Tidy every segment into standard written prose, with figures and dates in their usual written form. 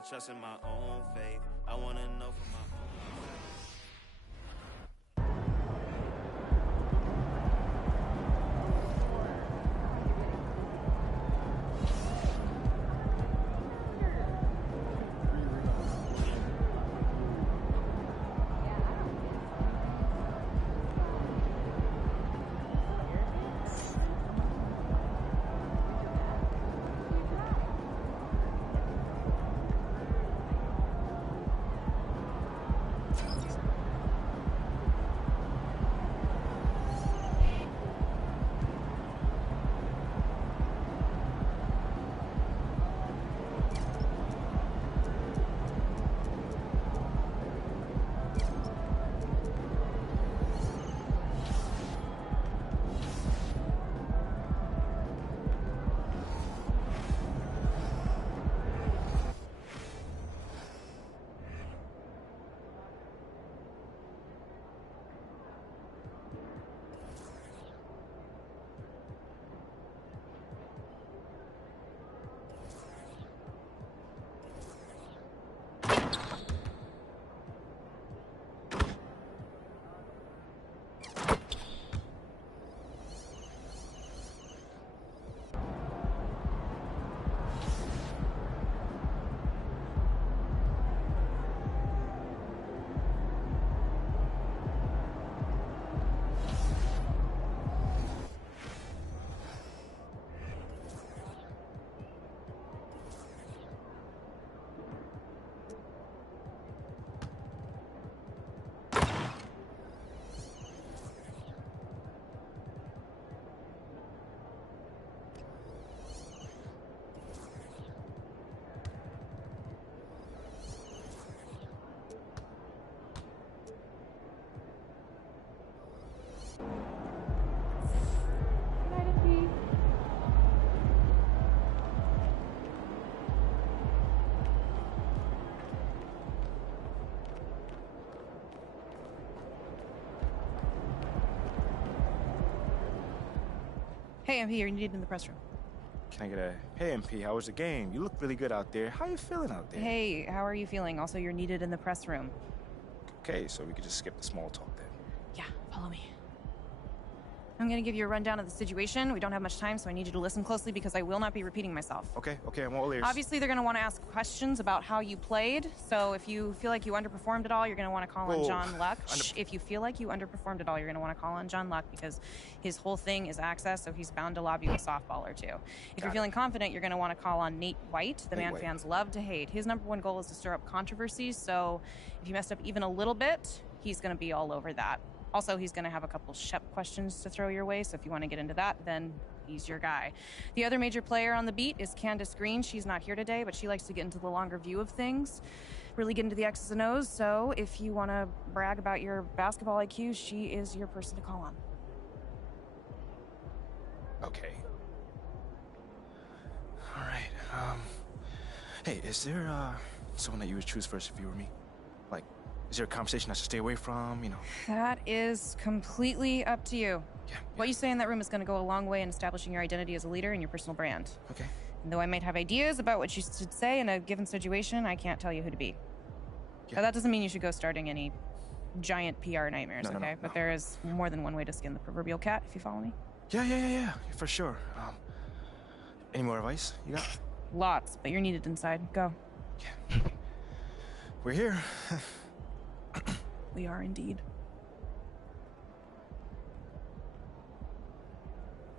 gotta trust in my own faith. I wanna know for my own. Hey, MP, you're needed in the press room. Can I get a, hey MP, how was the game? You look really good out there. How you feeling out there? Hey, how are you feeling? Also, you're needed in the press room. Okay, so we could just skip the small talk then. Yeah, follow me. I'm gonna give you a rundown of the situation. We don't have much time, so I need you to listen closely because I will not be repeating myself. Okay, I'm all ears. Obviously, they're gonna want to ask questions about how you played, so if you feel like you underperformed at all, you're gonna want to call on John Luck. If you feel like you underperformed at all, you're gonna want to call on John Luck because his whole thing is access, so he's bound to lob you a softball or two. If you're feeling confident, you're gonna want to call on Nate White, the man fans love to hate. His #1 goal is to stir up controversies, so if you messed up even a little bit, he's gonna be all over that. Also, he's going to have a couple Shep questions to throw your way, so if you want to get into that, then he's your guy. The other major player on the beat is Candace Green. She's not here today, but she likes to get into the longer view of things, really get into the X's and O's, so if you want to brag about your basketball IQ, she is your person to call on. Okay. All right, hey, is there, someone that you would choose first if you were me? Like, is there a conversation I should stay away from, you know? That is completely up to you. Yeah. What you say in that room is going to go a long way in establishing your identity as a leader and your personal brand. Okay. And though I might have ideas about what you should say in a given situation, I can't tell you who to be. Yeah. But that doesn't mean you should go starting any giant PR nightmares, okay? But there is more than one way to skin the proverbial cat, if you follow me. Yeah, for sure. Any more advice you got? Lots, but you're needed inside. Go. Yeah. We're here. We are indeed.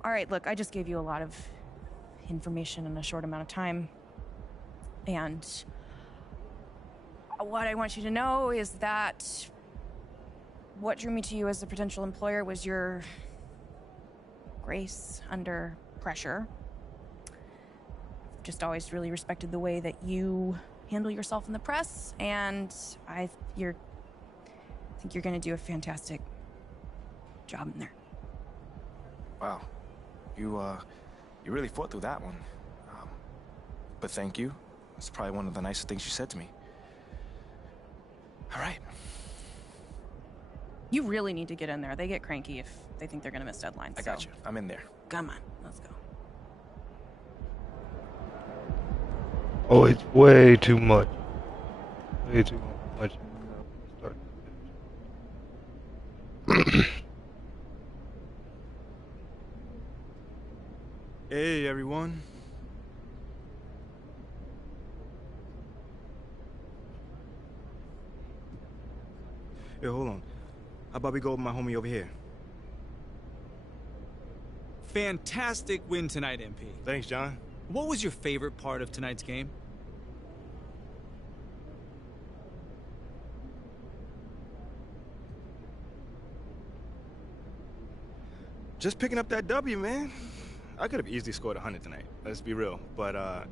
All right, look, I just gave you a lot of information in a short amount of time. And what I want you to know is that what drew me to you as a potential employer was your grace under pressure. I've just always really respected the way that you handle yourself in the press, and I think you're going to do a fantastic job in there. Wow. You really fought through that one. But thank you. That's probably one of the nicest things you said to me. All right. You really need to get in there. They get cranky if they think they're going to miss deadlines. I got you. I'm in there. Come on, let's go. Oh, it's way too much. Way too much. Hey, everyone. Hey, hold on. How about we go with my homie over here? Fantastic win tonight, MP. Thanks, John. What was your favorite part of tonight's game? Just picking up that W, man. I could have easily scored 100 tonight. Let's be real. But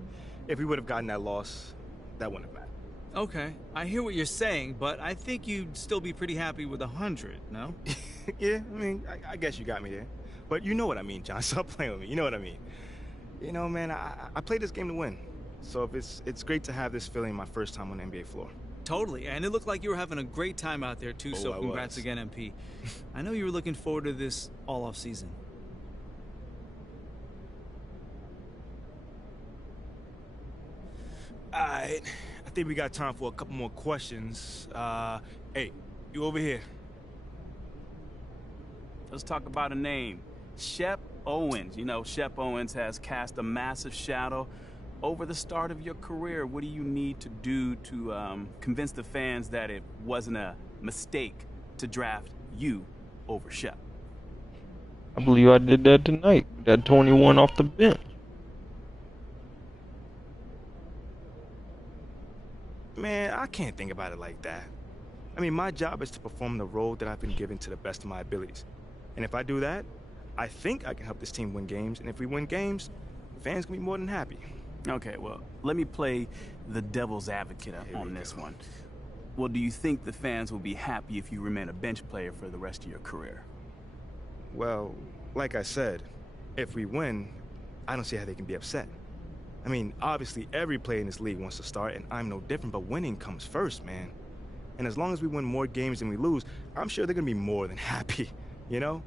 if we would have gotten that loss, that wouldn't have mattered. Okay, I hear what you're saying, but I think you'd still be pretty happy with 100, no? Yeah, I mean, I guess you got me there. But you know what I mean, John. Stop playing with me. You know what I mean. You know, man, I played this game to win. So if it's great to have this feeling my first time on the NBA floor. Totally, and it looked like you were having a great time out there, too, so I congrats was. again, MP. I know you were looking forward to this all off season. All right. I think we got time for a couple more questions. Hey, you over here. Let's talk about a name. Shep Owens. You know, Shep Owens has cast a massive shadow over the start of your career. What do you need to do to convince the fans that it wasn't a mistake to draft you over Shep? I believe I did that tonight. That 21 off the bench. Man, I can't think about it like that. I mean, my job is to perform the role that I've been given to the best of my abilities. And if I do that, I think I can help this team win games. And if we win games, fans can be more than happy. Okay, well, let me play the devil's advocate on this one. Well, do you think the fans will be happy if you remain a bench player for the rest of your career? Well, like I said, if we win, I don't see how they can be upset. I mean, obviously, every player in this league wants to start, and I'm no different, but winning comes first, man. And as long as we win more games than we lose, I'm sure they're going to be more than happy, you know?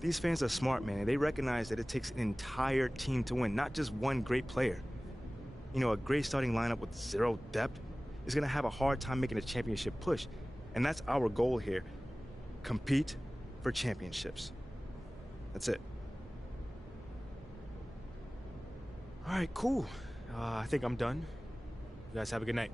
These fans are smart, man, and they recognize that it takes an entire team to win, not just one great player. You know, a great starting lineup with zero depth is going to have a hard time making a championship push. And that's our goal here. Compete for championships. That's it. All right, cool. I think I'm done. You guys have a good night.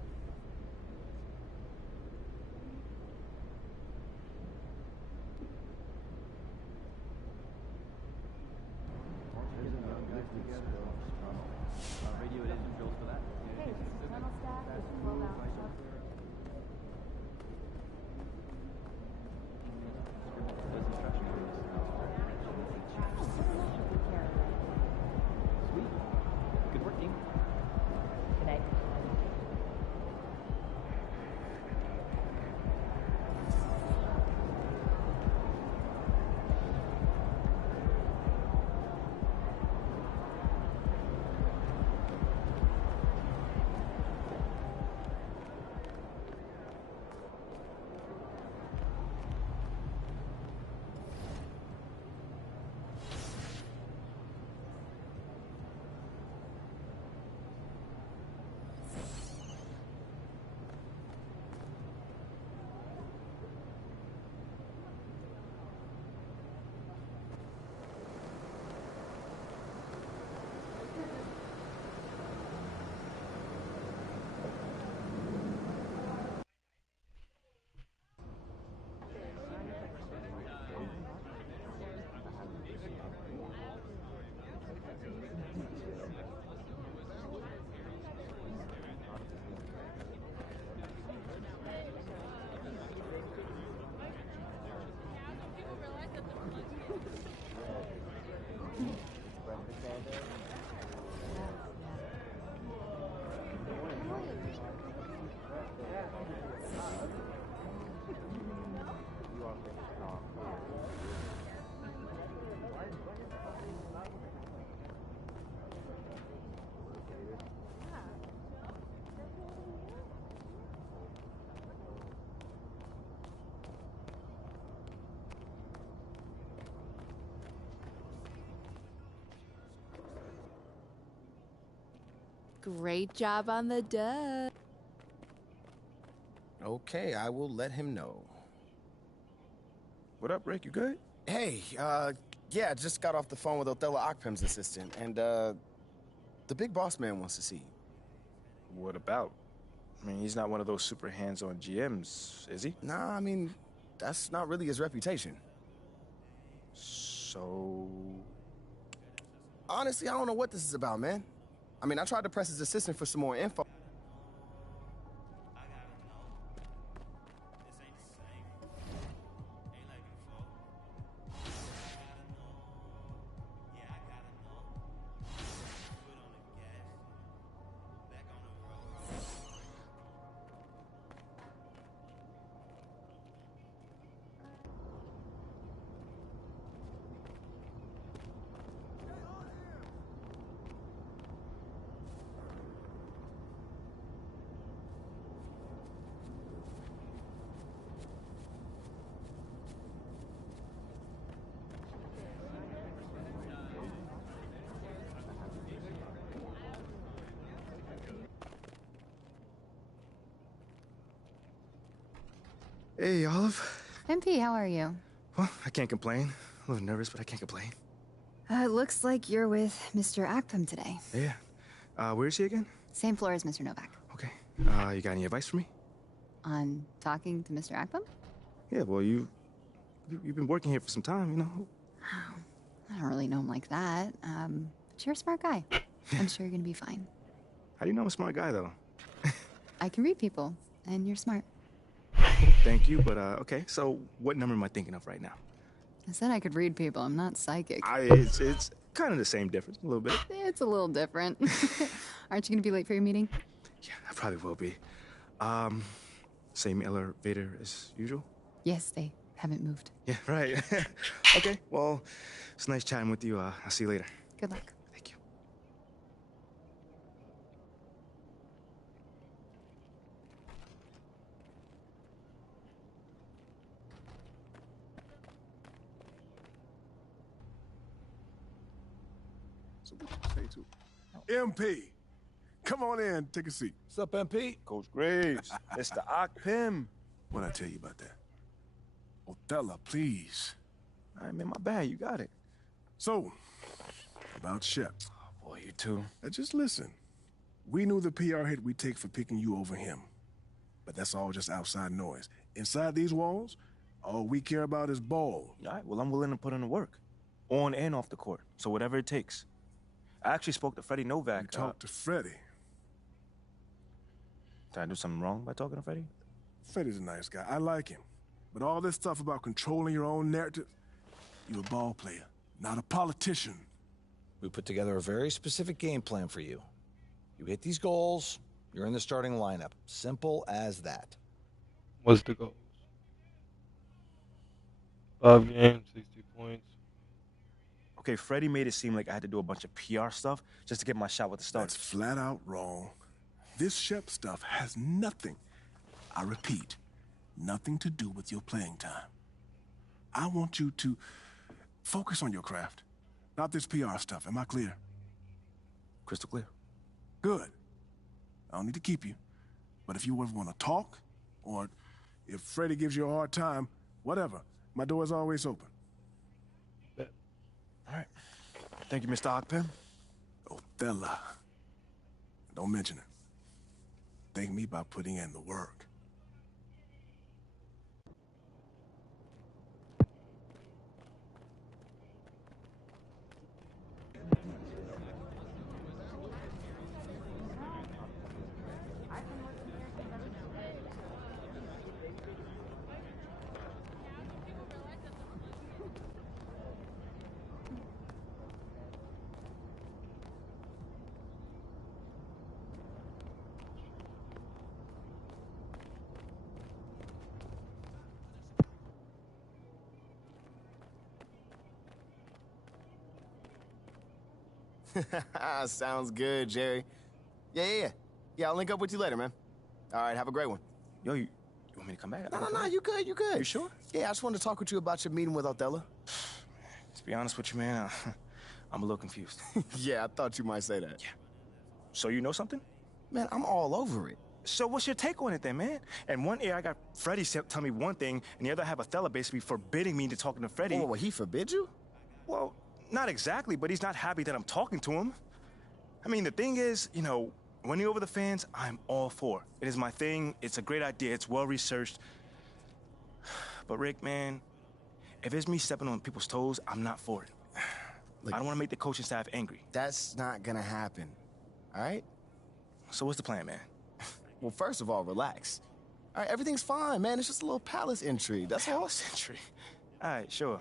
Great job on the dub. Okay, I will let him know. What up, Rick? You good? Hey, yeah, just got off the phone with Othello Akpem's assistant, and, the big boss man wants to see you. What about? I mean, he's not one of those super hands-on GMs, is he? Nah, I mean, that's not really his reputation. So... Honestly, I don't know what this is about, man. I mean, I tried to press his assistant for some more info. Hey, Olive. MP, how are you? Well, I can't complain. A little nervous, but I can't complain. Looks like you're with Mr. Akpem today. Yeah. Where is he again? Same floor as Mr. Novak. Okay. You got any advice for me? On talking to Mr. Akpem? Yeah, well, you've been working here for some time, you know. I don't really know him like that. But you're a smart guy. I'm sure you're gonna be fine. How do you know I'm a smart guy, though? I can read people, and you're smart. Thank you, but, okay. So, what number am I thinking of right now? I said I could read people. I'm not psychic. It's kind of the same difference, a little bit. It's a little different. Aren't you gonna be late for your meeting? Yeah, I probably will be. Same elevator as usual? Yes, they haven't moved. Yeah, right. Okay, well, it's nice chatting with you. I'll see you later. Good luck. Thank you. So what you say to MP? Come on in, take a seat. What's up, MP? Coach Graves, Mr. Akpem. What'd I tell you about that? Othello, please. All right, man, my bad. You got it. So, about Shep. Oh, boy, you too. Now just listen. We knew the PR hit we'd take for picking you over him. But that's all just outside noise. Inside these walls, all we care about is ball. All right, well, I'm willing to put in the work. On and off the court. So whatever it takes. I actually spoke to Freddie Novak. You talked to Freddie. Did I do something wrong by talking to Freddie? Freddie's a nice guy. I like him. But all this stuff about controlling your own narrative, you're a ball player, not a politician. We put together a very specific game plan for you. You hit these goals, you're in the starting lineup. Simple as that. What's the goals? 5 games, 60 points. Okay, Freddie made it seem like I had to do a bunch of PR stuff just to get my shot with the Stars. That's flat out wrong. This Shep stuff has nothing, I repeat, nothing to do with your playing time. I want you to focus on your craft, not this PR stuff. Am I clear? Crystal clear. Good. I don't need to keep you. But if you ever want to talk, or if Freddie gives you a hard time, whatever, my door is always open. All right. Thank you, Mr. Akpem. Othello. Don't mention it. Thank me by putting in the work. Sounds good, Jerry. Yeah, I'll link up with you later, man. All right, have a great one. Yo, you want me to come back? No, you good. You sure? Yeah, I just wanted to talk with you about your meeting with Othello. To be honest with you, man, I'm a little confused. Yeah, I thought you might say that. Yeah. So you know something? Man, I'm all over it. So what's your take on it then, man? And one ear I got Freddie tell me one thing, and the other I have Othello basically forbidding me to talking to Freddie. Oh, well, he forbid you? Well, not exactly, but he's not happy that I'm talking to him. I mean, the thing is, you know, winning over the fans, I'm all for. It is my thing. It's a great idea. It's well-researched. But Rick, man, if it's me stepping on people's toes, I'm not for it. Look, I don't want to make the coaching staff angry. That's not gonna happen, all right? So what's the plan, man? Well, first of all, relax. All right, everything's fine, man. It's just a little palace intrigue. That's all. Palace intrigue? All right, sure.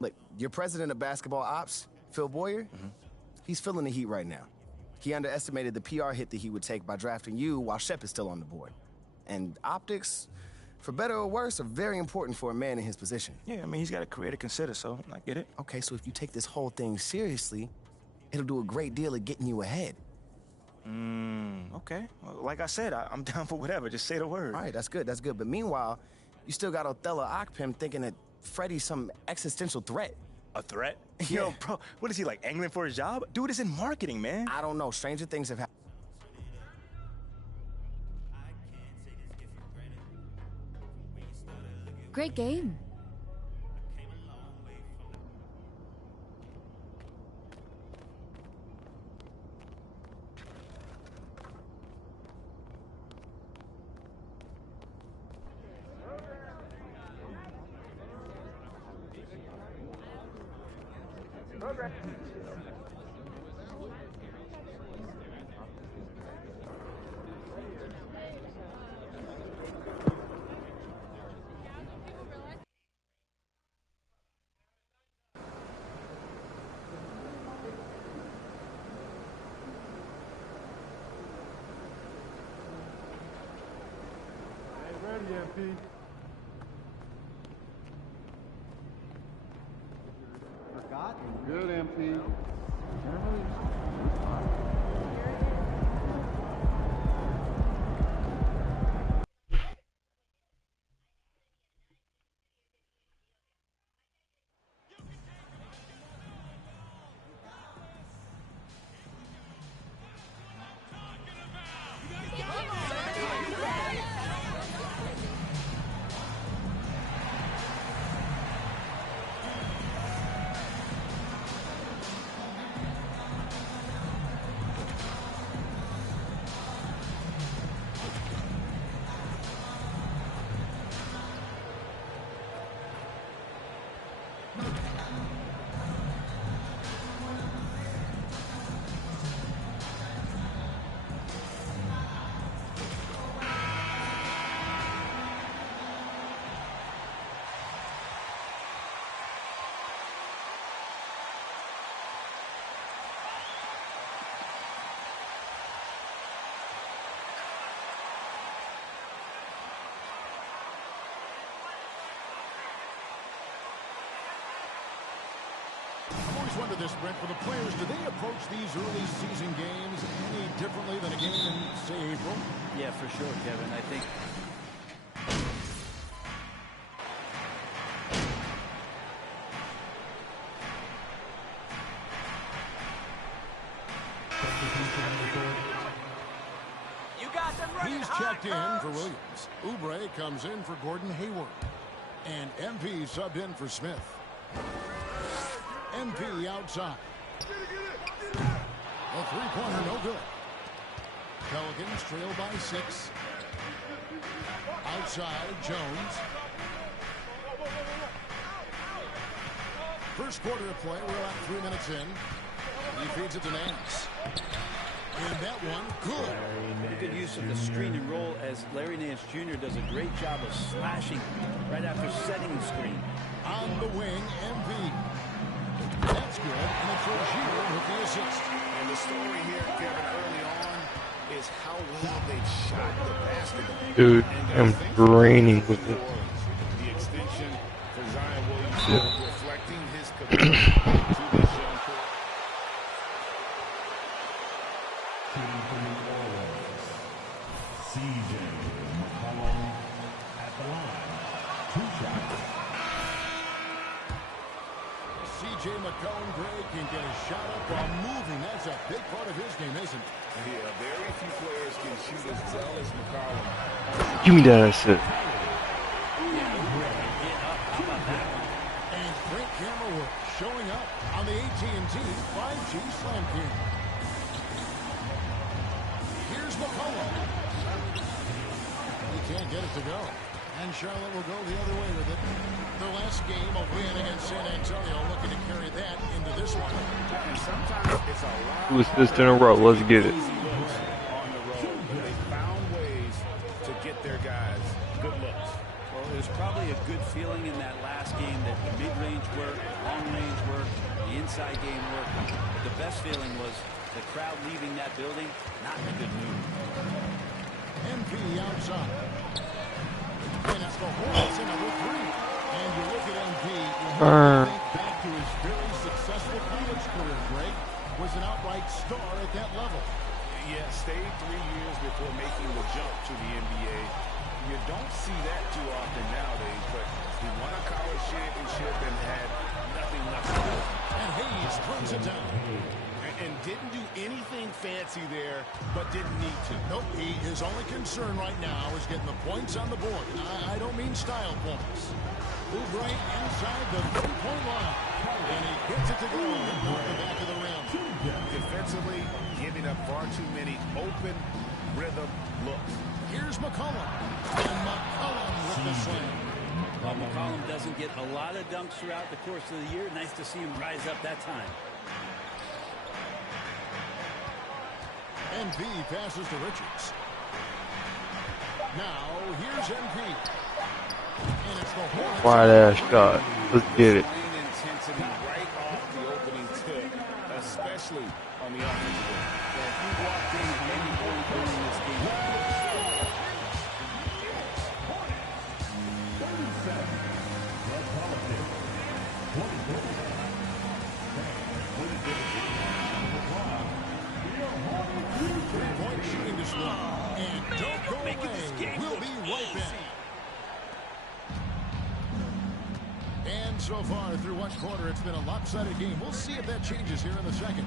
Look, your president of basketball ops, Phil Boyer, he's feeling the heat right now. He underestimated the PR hit that he would take by drafting you while Shep is still on the board. And optics, for better or worse, are very important for a man in his position. Yeah, I mean, he's got a career to consider, so I get it. Okay, so if you take this whole thing seriously, it'll do a great deal of getting you ahead. Okay. Well, like I said, I'm down for whatever. Just say the word. All right, that's good, that's good. But meanwhile, you still got Othello Akpim thinking that Freddie's some existential threat. A threat? Yeah. Yo, bro, what is he, like, angling for his job? Dude is in marketing, man. I don't know. Stranger things have happened. Great game. MP. Forgotten? Good, MP. I've always wondered this, Brent, for the players, do they approach these early season games any differently than a game in, say, April? Yeah, for sure, Kevin. I think he's checked in for Williams. Oubre comes in for Gordon Hayward. And MP subbed in for Smith. MP outside. A three-pointer, no good. Pelicans trail by 6. Outside, Jones. First quarter of play, we're about 3 minutes in. He feeds it to Nance. And that one, good. good use of the screen and roll as Larry Nance Jr. does a great job of slashing right after setting the screen. On the wing, MP. That's good, and it's Rozier with the assist. And the story here, Kevin, early on is how well they shot the basketball. Dude, I'm draining with it. The extension for Zion Williamson reflecting his commitment to this young core. CJ McCollum at the line. 2 shots. T.J. McCollum, Greg, can get a shot up while moving. That's a big part of his game, isn't it? Yeah, very few players can shoot as well as McCollum. Give me that assist. And great camera work showing up on the AT&T 5G Slam Cam. Here's McCollum. He can't get it to go. And Charlotte will go the other way with it. Their last game, a win against San Antonio, looking to carry that into this one. And sometimes it's a lot 2 assists in a row. Let's get it. on the road, but they found ways to get their guys good looks. Well, it was probably a good feeling in that last game that the mid-range work, long-range work, the inside game work. But the best feeling was the crowd leaving that building not in a good mood. MP outside. And it's the Hornets in number 3. And you look at MP, you have to think back to his very successful college career, Greg. Was an outright star at that level. Yeah, stayed 3 years before making the jump to the NBA. You don't see that too often nowadays, but he won a college championship and had nothing left to do. And Hayes turns it down. And didn't do anything fancy there, but didn't need to. Nope, his only concern right now is getting the points on the board. I don't mean style points. Oubre inside the 3-point line. And he gets it to go off the back of the rim. Defensively, giving up far too many open rhythm looks. Here's McCollum. And McCollum with the slam. Well, McCollum doesn't get a lot of dunks throughout the course of the year. Nice to see him rise up that time. MP passes to Richards. Now, here's MP. And it's the Hornets. Wide ass shot. Let's get it. Intensity right off the opening tip, especially on the offensive end. If you walked in at any point during this game, Three-point shooting this one. And don't go away. We'll be right back. And so far, through one quarter, it's been a lopsided game. We'll see if that changes here in the second.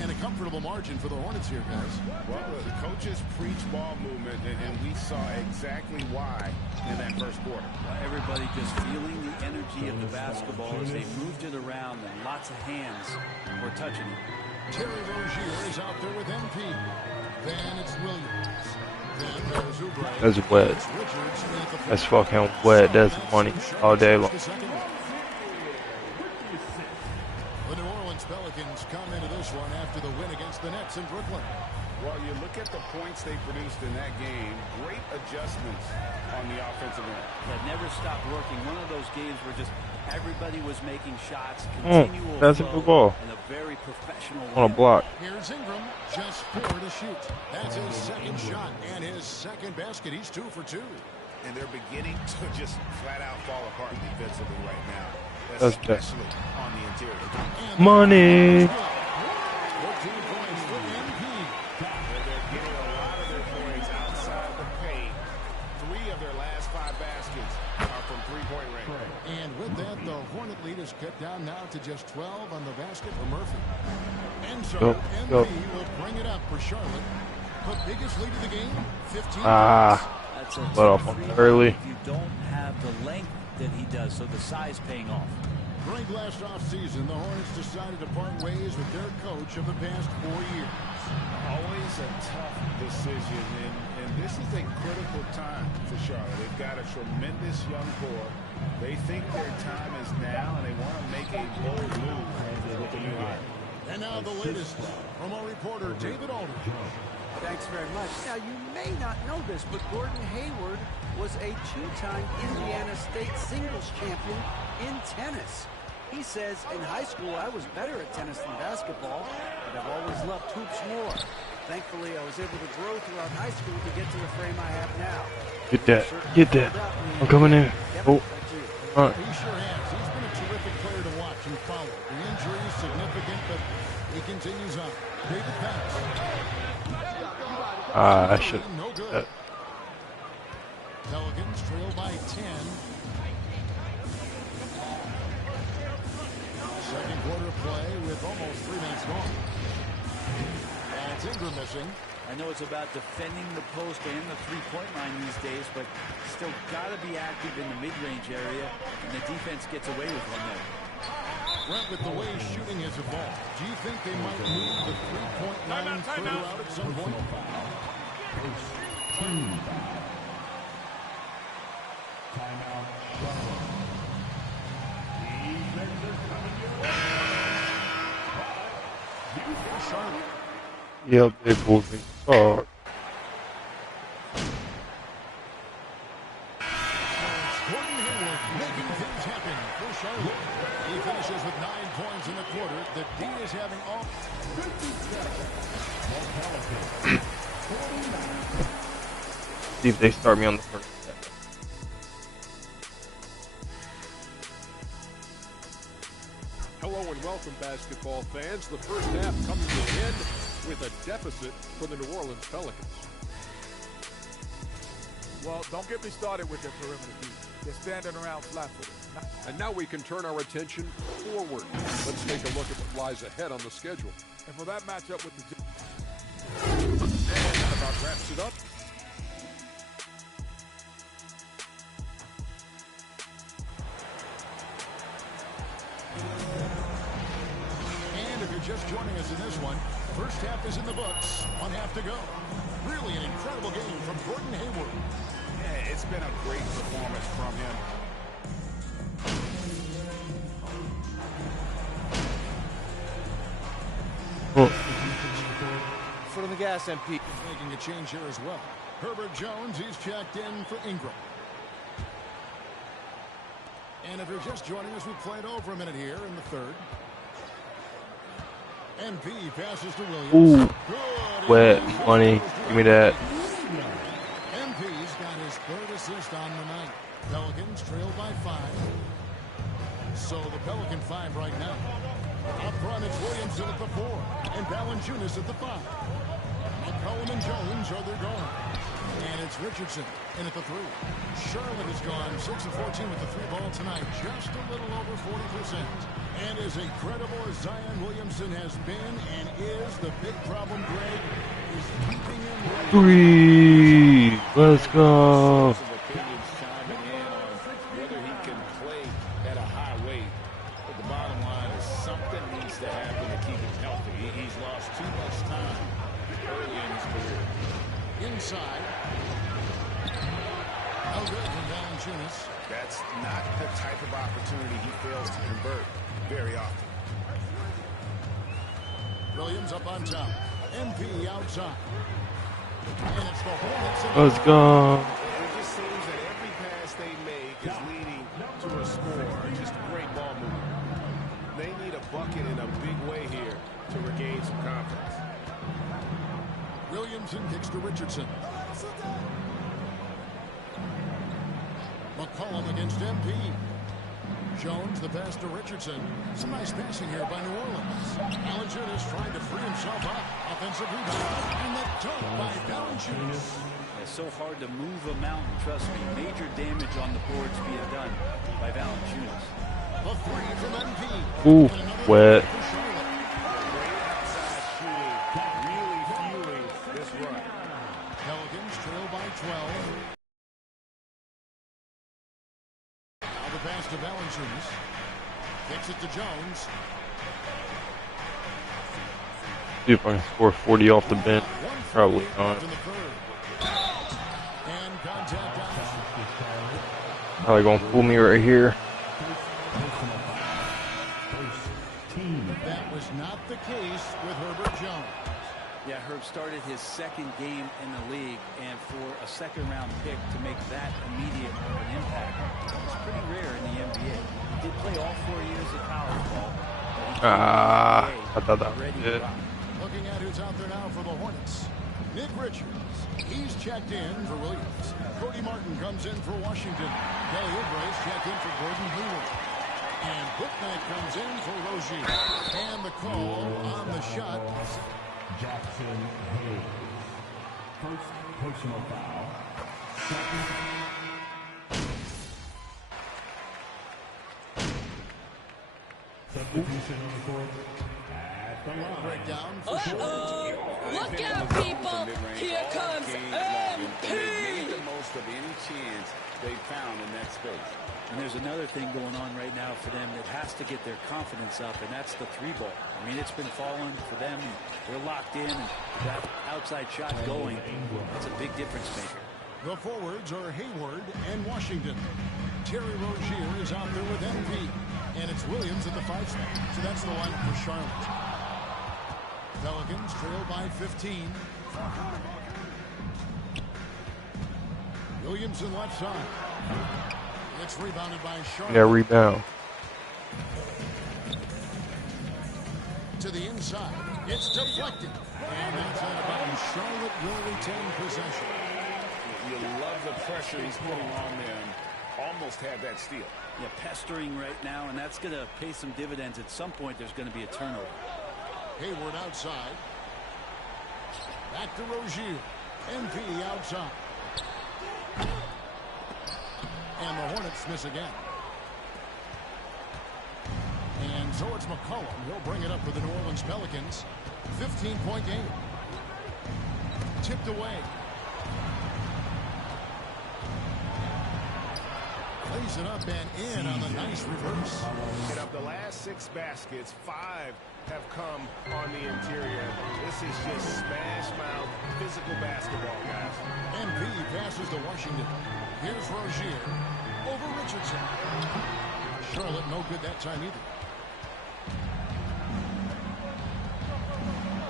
And a comfortable margin for the Hornets here, guys. Well, the coaches preach ball movement, and we saw exactly why in that first quarter. everybody just feeling the energy of the basketball as they moved it around, and lots of hands were touching it. Terry Rozier is out there with MP. Then it's Williams. Then there's Oubre. That's wet. That's fucking wet. That's money all day long. The New Orleans Pelicans come into this one after the win against the Nets in Brooklyn. Well, you look at the points they produced in that game, great adjustments on the offensive end. That never stopped working. One of those games where just everybody was making shots, continual that's a good ball. and a very professional On a block. Here's Ingram, just 4 to shoot. That's his second shot and his second basket. He's 2 for 2. And they're beginning to just flat out fall apart defensively right now, That's especially on the interior. Money. 14 points for MP. They're getting a lot of their points outside the paint. 3 of their last 5 baskets are from three-point range. And with that, the Hornet lead is cut down now to just 12 on the basket for Murphy. And so MP will bring it up for Charlotte. The biggest lead of the game, 15 points. That's a let off on early. If you don't have the length that he does, so the size paying off. Greg, last offseason, the Hornets decided to part ways with their coach of the past 4 years. Always a tough decision, and this is a critical time for Charlotte. They've got a tremendous young core. They think their time is now, and they want to make a bold move with the new hire. And now the latest from our reporter, David Aldridge. Thanks very much. Now, you may not know this, but Gordon Hayward was a 2-time Indiana State singles champion in tennis. He says, in high school, I was better at tennis than basketball, but I've always loved hoops more. Thankfully, I was able to grow throughout high school to get to the frame I have now. Get that. Get that. I'm coming in. Oh. All right. He sure has. He's been a terrific player to watch and follow. The injury is significant, but he continues on. David Pass. I should. No good. Pelicans trail by 10. play with almost 3 minutes gone. And it's Ingram missing. I know it's about defending the post and the three-point line these days, but still got to be active in the mid-range area, and the defense gets away with one there. Brent, with the way shooting has evolved, do you think they might move the three-point line further out at some point? Timeout, Charlotte. Defensive coming your way. Charlotte. Yep, they pulled me. Oh. Gordon Hayward making things happen for Charlotte. He finishes with 9 points in the quarter. The D is having all. See if they start me on the first set. Hello and welcome, basketball fans. The first half coming to an end with a deficit for the New Orleans Pelicans. Well, don't get me started with their perimeter D. They're standing around flat-footed. And now we can turn our attention forward. Let's take a look at what lies ahead on the schedule. And for that matchup with the... And that about wraps it up. And if you're just joining us in this one, first half is in the books. 1 half to go. Really an incredible game from Gordon Hayward. Yeah, it's been a great performance from him. Foot on the gas, MP. He's making a change here as well. Herbert Jones, he's checked in for Ingram. And if you're just joining us, we played over a minute here in the third. MP passes to Williams. Ooh, Good. wet, money. Give me that. MP's got his third assist on the night. Pelicans trail by 5. So the Pelican 5 right now. Up front, it's Williamson at the 4. And Valanciunas at the 5. McCollum and Jones are there going. And it's Richardson in at the 3. Charlotte has gone 6 of 14 with the 3 ball tonight. Just a little over 40%. And as incredible as Zion Williamson has been and is, the big problem, Greg, is keeping him ready. 3. Let's go. Opinions chiming in on whether he can play at a high weight. But the bottom line is something needs to happen to keep him healthy. He's lost too much time early in his career. Inside. No good from Valanciunas. That's not the type of opportunity he fails to convert very often. Williams up on top. MP outside. And it's the Hornets. Let's go. It just seems that every pass they make is leading to a score. Just great ball movement. They need a bucket in a big way here to regain some confidence. Williamson kicks to Richardson. McCollum against MP. Jones, the pass to Richardson. Some nice passing here by New Orleans. Valanciunas trying to free himself up. Offensive rebound. And the dunk by Valanciunas. It's so hard to move a mountain, trust me. Major damage on the boards being done by Valanciunas. The 3 from MP. Ooh, wet. Really fueling this run. Pelicans trail by 12. Now the pass to Valanciunas. Kicks it to Jones. See if I can score 40 off the bench. Probably not. And contact on. Probably gonna fool me right here. That was not the case with Herbert Jones. Yeah, Herb started his second game in the league, and for a second-round pick to make that immediate of an impact, it's pretty rare in the NBA. He did play all 4 years of college ball. I thought that was it. Looking at who's out there now for the Hornets. Nick Richards. He's checked in for Williams. Cody Martin comes in for Washington. Kelly Oubre's checked in for Gordon Hayward. And Booknight comes in for Rozier. And the call on the shot. Jackson Hayes. First personal foul. Second. substitution on the court at the line. Breakdown for Look out, people! Here comes MP! Made the most of any chance they found in that space. And there's another thing going on right now for them that has to get their confidence up, and that's the three ball. I mean, it's been falling for them. They're locked in, and that outside shot going, that's a big difference maker. The forwards are Hayward and Washington. Terry Rozier is out there with MP. And it's Williams at the 5 spot. So that's the lineup for Charlotte. Pelicans trail by 15. Williamson left side. It's rebounded by Charlotte. Yeah, rebound. To the inside. It's deflected. And that's out of bounds. Charlotte will retain possession. You love the pressure he's putting on them. Almost had that steal. Yeah, pestering right now, and that's going to pay some dividends. At some point, there's going to be a turnover. Hayward outside. Back to Rozier. MP outside. And the Hornets miss again. And so it's McCollum. He'll bring it up for the New Orleans Pelicans. 15-point game. Tipped away. Plays it up and in on the nice reverse. And of the last 6 baskets, 5 have come on the interior. This is just smash mouth physical basketball, guys. MP passes to Washington. Here's Rozier over Richardson. Charlotte no good that time either.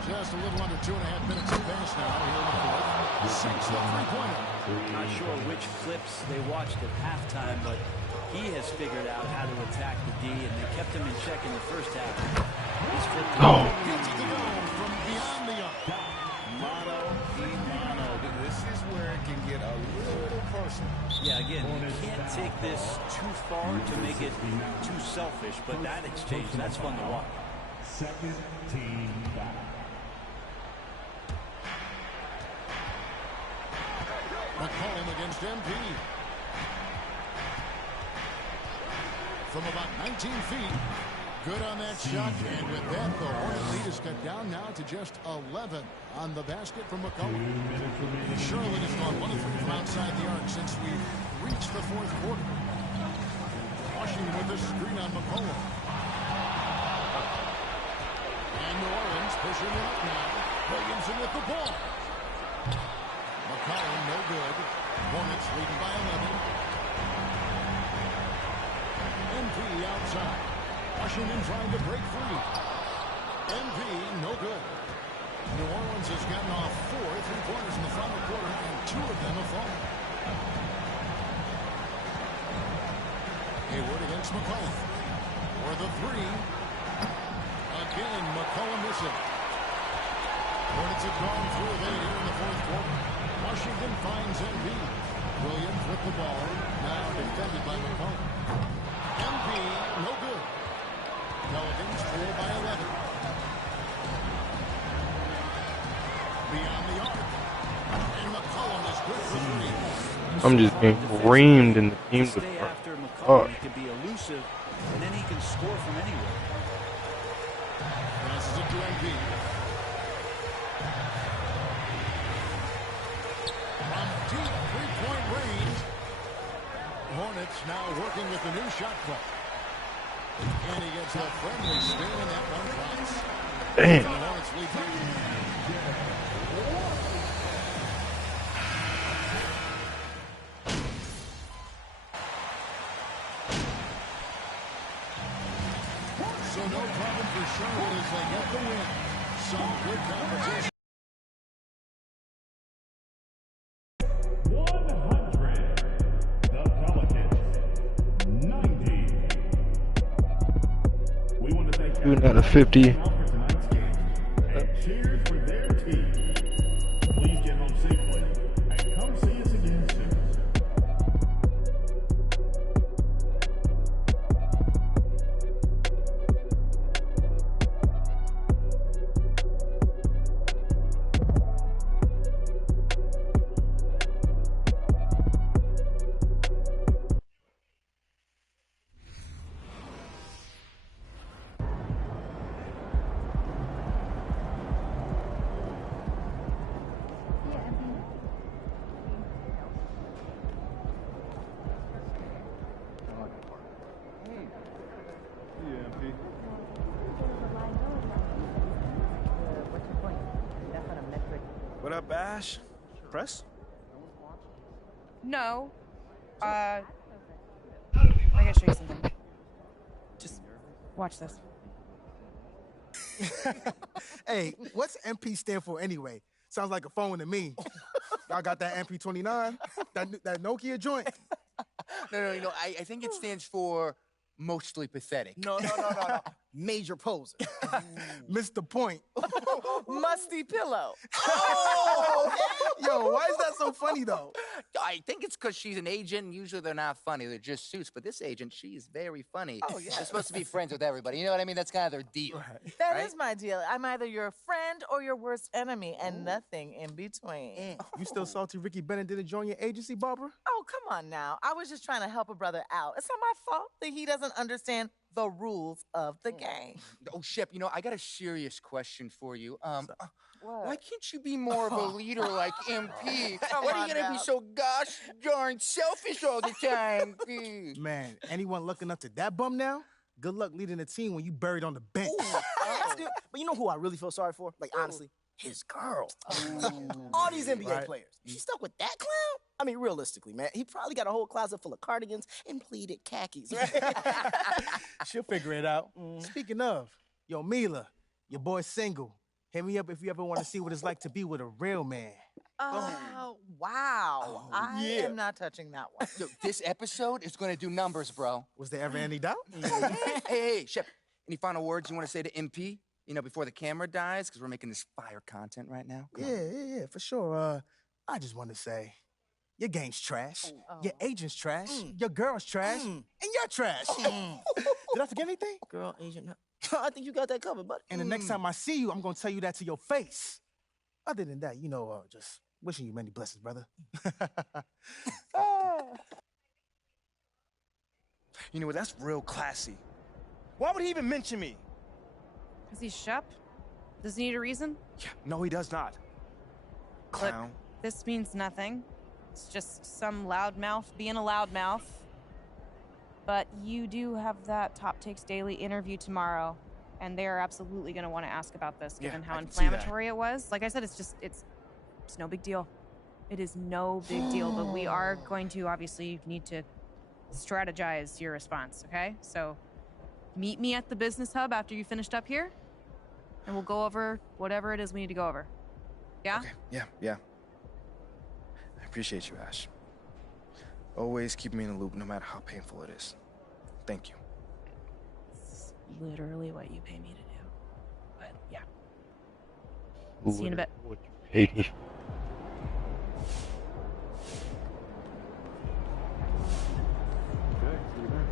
Just a little under 2.5 minutes to pass now here in the fourth. 6 the three-pointer. Not sure which clips they watched at halftime, but he has figured out how to attack the D, and they kept him in check in the first half. He's flipped it. Gets the goal from beyond the arc. Mono, mono. This is where it can get a little personal. Yeah, again, you can't take this too far to make it too selfish, but that exchange, that's fun to watch. Second team back. McCollum against MP. From about 19 feet. Good on that shot. And with that, the Hornet lead is cut down now to just 11 on the basket from McCollum. Charlotte has gone 1 of 3 from outside the arc since we've reached the fourth quarter. Washington with a screen on McCollum. And New Orleans pushing it up now. Williamson with the ball. McCollum, no good. Hornets leading by 11. MP outside. Washington trying to break free. MP, no good. New Orleans has gotten off 4 3-pointers in the final quarter, and 2 of them have fallen. Hayward against McCollum. For the 3. Again, McCollum missing. Hornets have gone 3 of 8 here in the fourth quarter. Washington finds MP. Williams with the ball. Now defended by McCollum. MP, no good. Pelicans trail by 11. Beyond the arc. And McCollum is good for 3. I'm just getting creamed in the team. Stay after McCollum. He can be elusive, and then he can score from anywhere. Passes it to MP. From deep 3-point range. Hornets now working with the new shot clock. And he gets a friendly spin, and that one flies. Damn. The Hornets lead by 2. So no problem for Charlotte as they get the win. Some good competition. 100. The Pelicans. 90. We want to thank Doing out of 50. for tonight's game. And cheers for their team. Please get home safely and come see us again soon. up, Ash? Press? No. I gotta show you something. Just watch this. Hey, what's MP stand for anyway? Sounds like a phone to me. Y'all got that MP29? That Nokia joint? No. I think it stands for mostly pathetic. No. Major poser. Missed the point. Musty pillow. Oh! Yo, why is that so funny, though? I think it's because she's an agent, and usually they're not funny. They're just suits. But this agent, she is very funny. Oh, yeah. They're supposed to be friends with everybody. You know what I mean? That's kind of their deal. That is my deal. I'm either your friend or your worst enemy, and nothing in between. You still salty Ricky Bennett didn't join your agency, Barbara? Oh, come on now. I was just trying to help a brother out. It's not my fault that he doesn't understand the rules of the game. Oh, Shep, I got a serious question for you. What? Why can't you be more of a leader like MP? Come Why are on you gonna now. be so gosh darn selfish all the time? Man, anyone looking up to that bum now? Good luck leading the team when you buried on the bench. That's good. But you know who I really feel sorry for? Like, honestly, his girl. All these NBA Right. players. She stuck with that clown? I mean, realistically, man, he probably got a whole closet full of cardigans and pleated khakis. Right? She'll figure it out. Speaking of, yo, Mila, your boy's single. Hit me up if you ever want to see what it's like to be with a real man. Oh, wow. I am not touching that one. So this episode is gonna do numbers, bro. Was there ever any doubt? Hey, Shep, any final words you want to say to MP? Before the camera dies, because we're making this fire content right now. Come on. Yeah, for sure. I just want to say, your game's trash. Your agent's trash. Your girl's trash. And you're trash. Did I forget anything? Girl, agent, no. I think you got that covered, buddy. And the next time I see you, I'm going to tell you that to your face. Other than that, just wishing you many blessings, brother. You know what? That's real classy. Why would he even mention me? Because he's Shep? Does he need a reason? Yeah, no, he does not. Clown. Look, this means nothing. It's just some loudmouth being a loudmouth. But you do have that Top Takes Daily interview tomorrow, and they are absolutely going to want to ask about this, given how I can see that. inflammatory it was. Like I said, it's no big deal. It is no big deal, but we are going to obviously need to strategize your response, okay? So meet me at the business hub after you finished up here, and we'll go over whatever it is we need to go over. Yeah? Okay. Yeah. I appreciate you, Ash. Always keep me in the loop, no matter how painful it is. Thank you. It's literally what you pay me to do. But yeah. See you in a bit. What you paid me. Okay, see you there.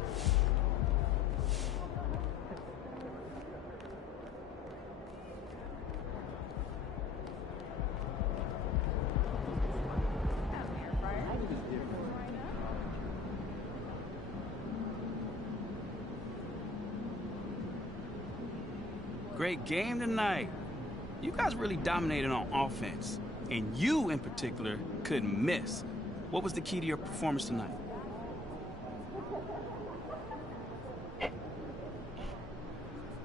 Great game tonight. You guys really dominated on offense. And you, in particular, couldn't miss. What was the key to your performance tonight?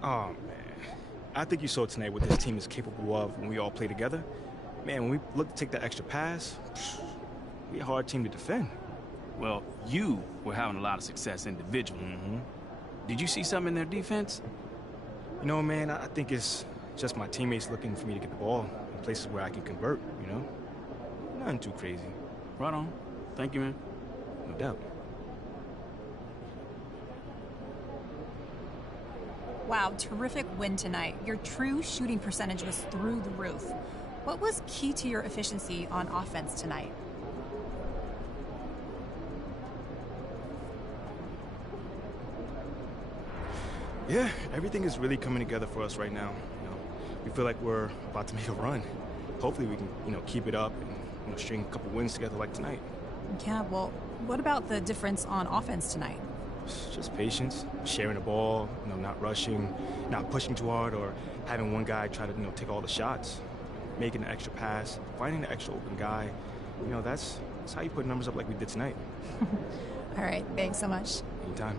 Oh, man. I think you saw tonight what this team is capable of when we all play together. Man, when we look to take that extra pass, we're a hard team to defend. Well, you were having a lot of success individually. Did you see something in their defense? You know, man, I think it's just my teammates looking for me to get the ball in places where I can convert, you know? Nothing too crazy. Right on. Thank you, man. No doubt. Wow, terrific win tonight. Your true shooting percentage was through the roof. What was key to your efficiency on offense tonight? Yeah, everything is really coming together for us right now. You know, we feel like we're about to make a run. Hopefully we can, keep it up and, string a couple wins together like tonight. Yeah, well, what about the difference on offense tonight? It's just patience, sharing the ball, not rushing, not pushing too hard, or having one guy try to, take all the shots, making the extra pass, finding the extra open guy. That's how you put numbers up like we did tonight. All right, thanks so much. Anytime.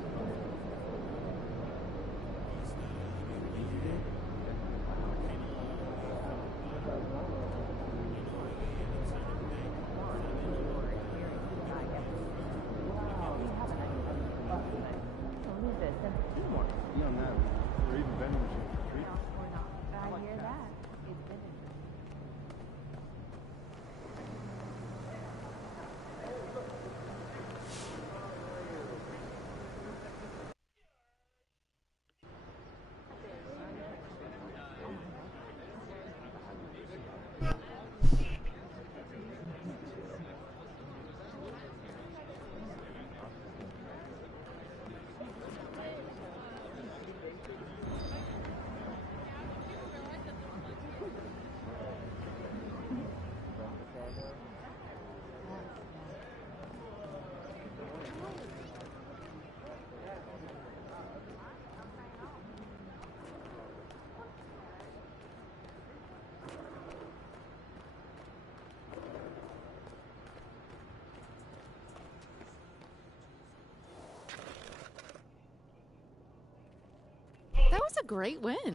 great win.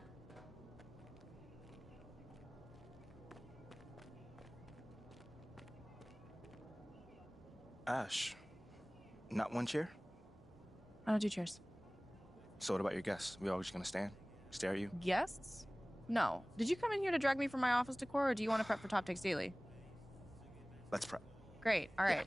Ash, not one chair? I don't do cheers. So what about your guests? We all just gonna stand, stare at you? Guests? No. Did you come in here to drag me from my office decor, or do you want to prep for Top Takes Daily? Let's prep. Great. All right.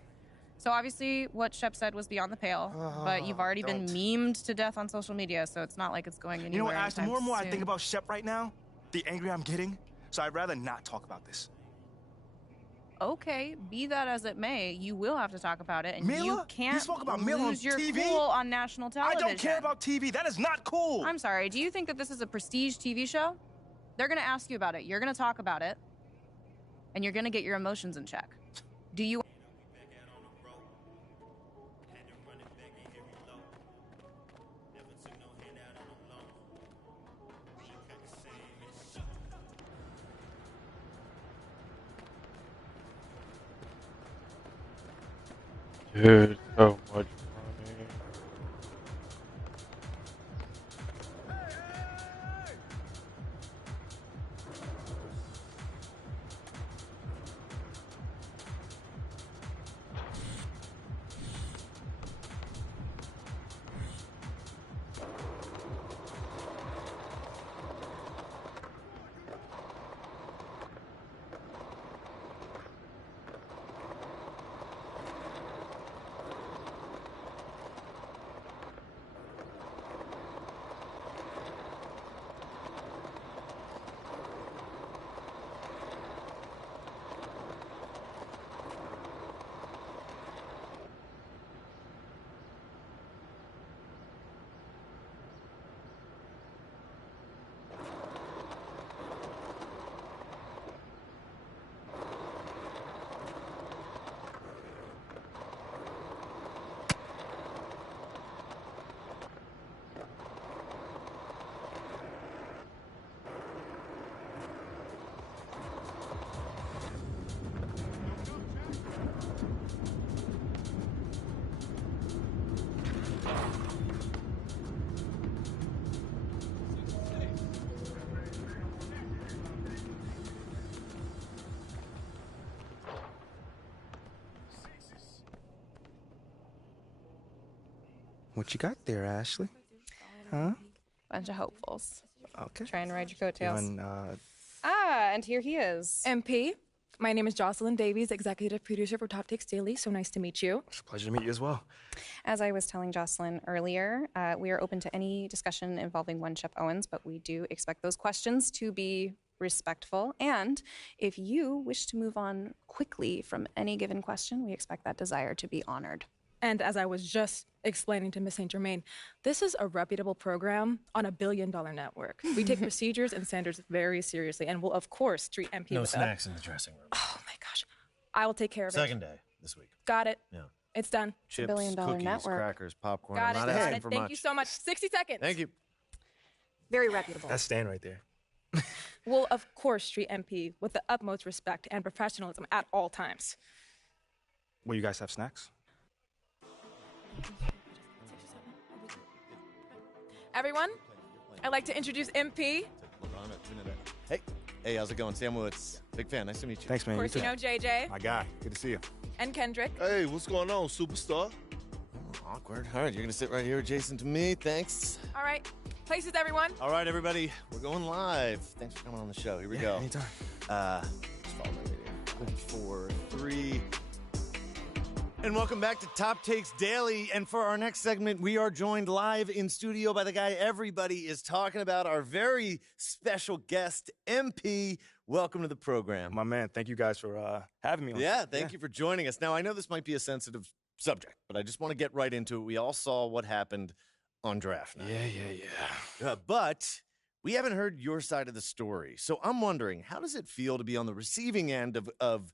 So obviously what Shep said was beyond the pale, but you've already been memed to death on social media, so it's not like it's going anywhere. You know what, Ash, the more and more I soon. think about Shep right now, the angrier I'm getting, so I'd rather not talk about this. Okay, be that as it may, you will have to talk about it, and Mila? you can't You spoke about Mila on lose your TV? cool on national television. I don't care about TV. That is not cool. I'm sorry. Do you think that this is a prestige TV show? They're going to ask you about it. You're going to talk about it, and you're going to get your emotions in check. Do you... Dude, so much money. What you got there, Ashley? Huh? Bunch of hopefuls. Okay. Trying to ride your coattails. Doing, and here he is. MP, my name is Jocelyn Davies, executive producer for Top Takes Daily. So nice to meet you. It's a pleasure to meet you as well. As I was telling Jocelyn earlier, we are open to any discussion involving one Shep Owens, but we do expect those questions to be respectful. And if you wish to move on quickly from any given question, we expect that desire to be honored. And as I was just explaining to Miss St. Germain, this is a reputable program on a billion-dollar network. We take procedures and standards very seriously and will, of course, treat MP No with snacks in the dressing room. Oh, my gosh. I will take care of it. Second day this week. Got it. Yeah. It's done. Chips, billion-dollar cookies, network. crackers, popcorn. Got I'm it. not Got asking it. for Thank much. you so much. 60 seconds. Thank you. Very reputable. That's Stan right there. We'll, of course, treat MP with the utmost respect and professionalism at all times. Will you guys have snacks? Everyone, I'd like to introduce MP. Hey, how's it going? Sam Woods. Big fan. Nice to meet you. Thanks, man. Of course, you know JJ My guy. Good to see you. and Kendrick. Hey, what's going on, superstar? Awkward. All right, you're going to sit right here adjacent to me. Thanks. All right, places, everyone. All right, everybody. We're going live. Thanks for coming on the show. Here we go. Anytime. Just follow my video. 4, 3. And welcome back to Top Takes Daily. And for our next segment, we are joined live in studio by the guy everybody is talking about, our very special guest, MP. Welcome to the program. My man, thank you guys for having me on. Yeah, thank you for joining us. Now, I know this might be a sensitive subject, but I just want to get right into it. We all saw what happened on draft night. Yeah. But we haven't heard your side of the story. So I'm wondering, how does it feel to be on the receiving end of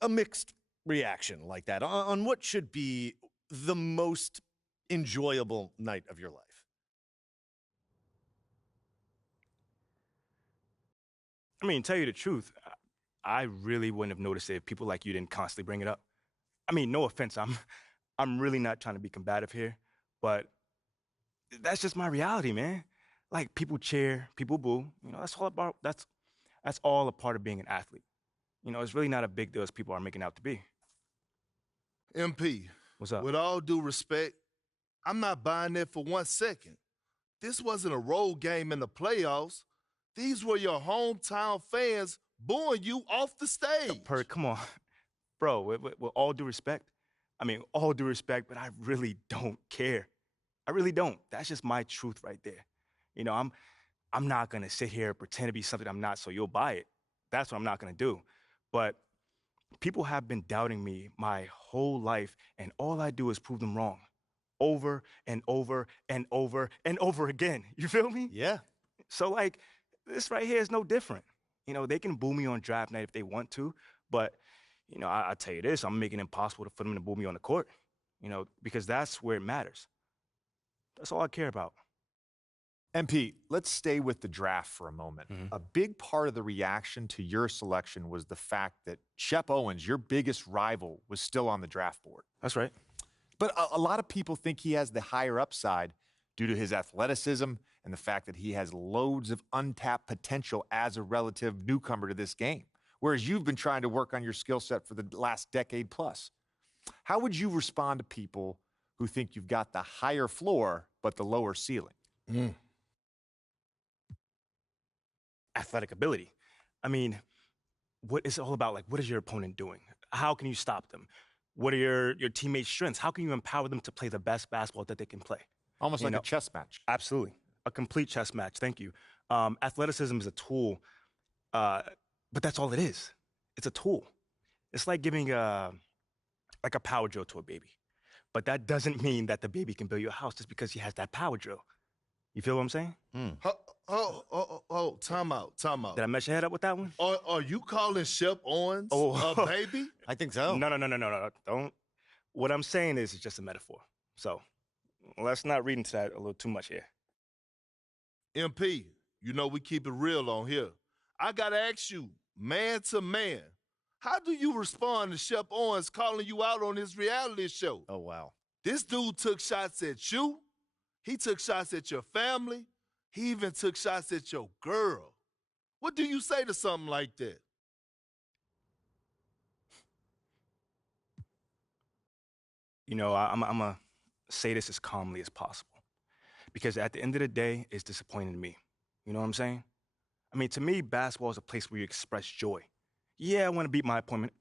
a mixed reaction like that on what should be the most enjoyable night of your life? I mean, tell you the truth, I really wouldn't have noticed it if people like you didn't constantly bring it up. I mean, no offense, I'm really not trying to be combative here, but that's just my reality, man. Like people cheer, people boo. That's all a part of being an athlete. It's really not a big deal as people are making out to be. MP, What's up? with all due respect, I'm not buying that for 1 second. This wasn't a road game in the playoffs. These were your hometown fans booing you off the stage. Perk, come on. Bro, with all due respect, all due respect, but I really don't care. I really don't. That's just my truth right there. I'm not going to sit here and pretend to be something I'm not so you'll buy it. That's what I'm not going to do. But people have been doubting me my whole life, and all I do is prove them wrong. Over and over and over and over again. You feel me? Yeah. So, this right here is no different. They can boo me on draft night if they want to, but, I tell you this, I'm making it impossible for them to boo me on the court, because that's where it matters. That's all I care about. MP, let's stay with the draft for a moment. A big part of the reaction to your selection was the fact that Shep Owens, your biggest rival, was still on the draft board. That's right. But a lot of people think he has the higher upside due to his athleticism and the fact that he has loads of untapped potential as a relative newcomer to this game, whereas you've been trying to work on your skill set for the last decade plus. How would you respond to people who think you've got the higher floor but the lower ceiling? Athletic ability. What is it all about? What is your opponent doing? How can you stop them? What are your teammates' strengths? How can you empower them to play the best basketball that they can play? Almost like a chess match. Absolutely. A complete chess match. Thank you. Athleticism is a tool, but that's all it is. It's a tool. It's like giving a power drill to a baby. But that doesn't mean that the baby can build you a house just because he has that power drill. You feel what I'm saying? Time out. Did I mess your head up with that one? Are you calling Shep Owens a baby? I think so. No. Don't. What I'm saying is it's just a metaphor. So let's not read into that a little too much here. MP, we keep it real on here. I got to ask you, man to man, how do you respond to Shep Owens calling you out on his reality show? Oh, wow. This dude took shots at you. He took shots at your family. He even took shots at your girl. What do you say to something like that? I'm going to say this as calmly as possible. Because at the end of the day, it's disappointing to me. You know what I'm saying? To me, basketball is a place where you express joy. Yeah, I want to beat my opponent,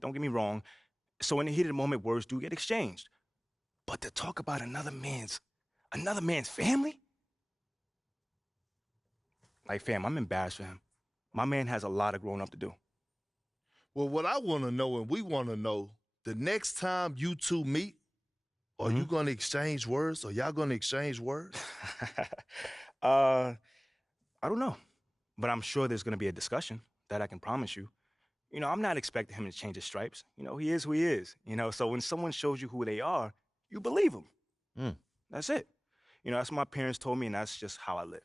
don't get me wrong. So in the heat of the moment, words do get exchanged. But to talk about another man's family? Fam, I'm embarrassed for him. My man has a lot of growing up to do. Well, what I want to know, and we want to know, the next time you two meet, are you going to exchange words? Are y'all going to exchange words? I don't know. But I'm sure there's going to be a discussion. That I can promise you. I'm not expecting him to change his stripes. He is who he is. So when someone shows you who they are, you believe them. That's it. That's what my parents told me, and that's just how I live.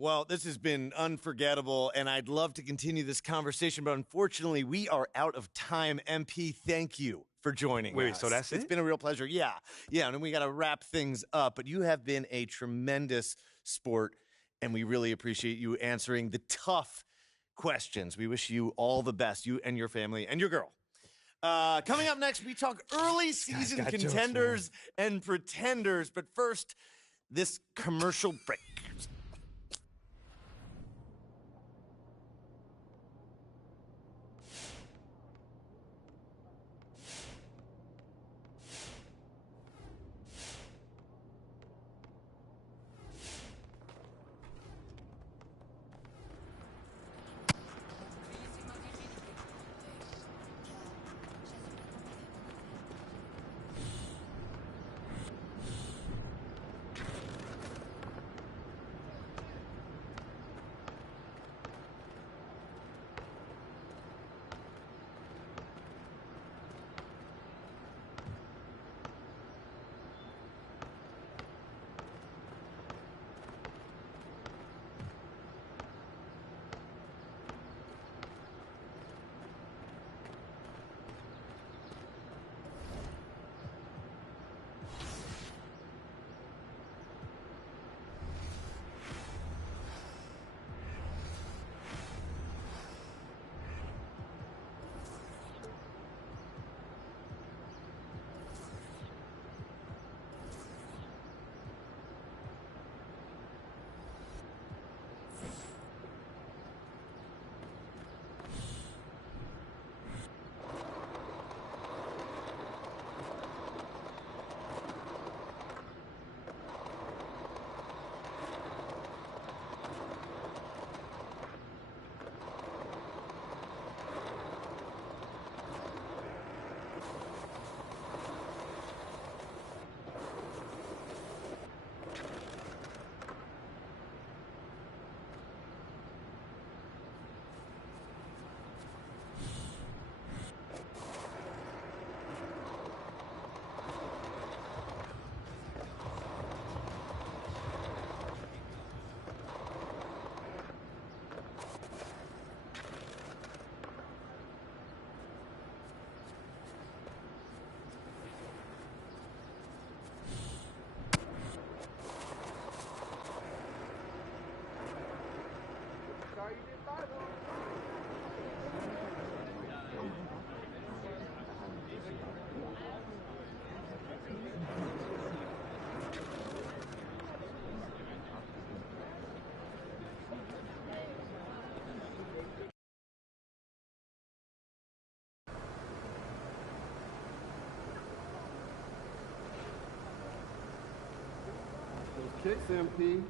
Well, this has been unforgettable, and I'd love to continue this conversation, but unfortunately, we are out of time. MP, thank you for joining us. Wait, so that's it? It's been a real pleasure. Yeah, and then we got to wrap things up, but you have been a tremendous sport, and we really appreciate you answering the tough questions. We wish you all the best, you and your family and your girl. Coming up next, we talk early season contenders and pretenders, but first, this commercial break. kicks, MP.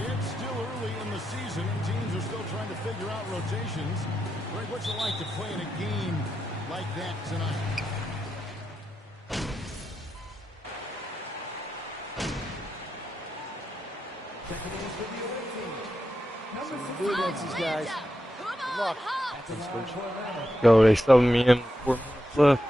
It's still early in the season, and teams are still trying to figure out rotations. Greg, what's it like to play in a game like that tonight? Good against these guys. Good luck. Yo, they subbing me in 4 minutes left.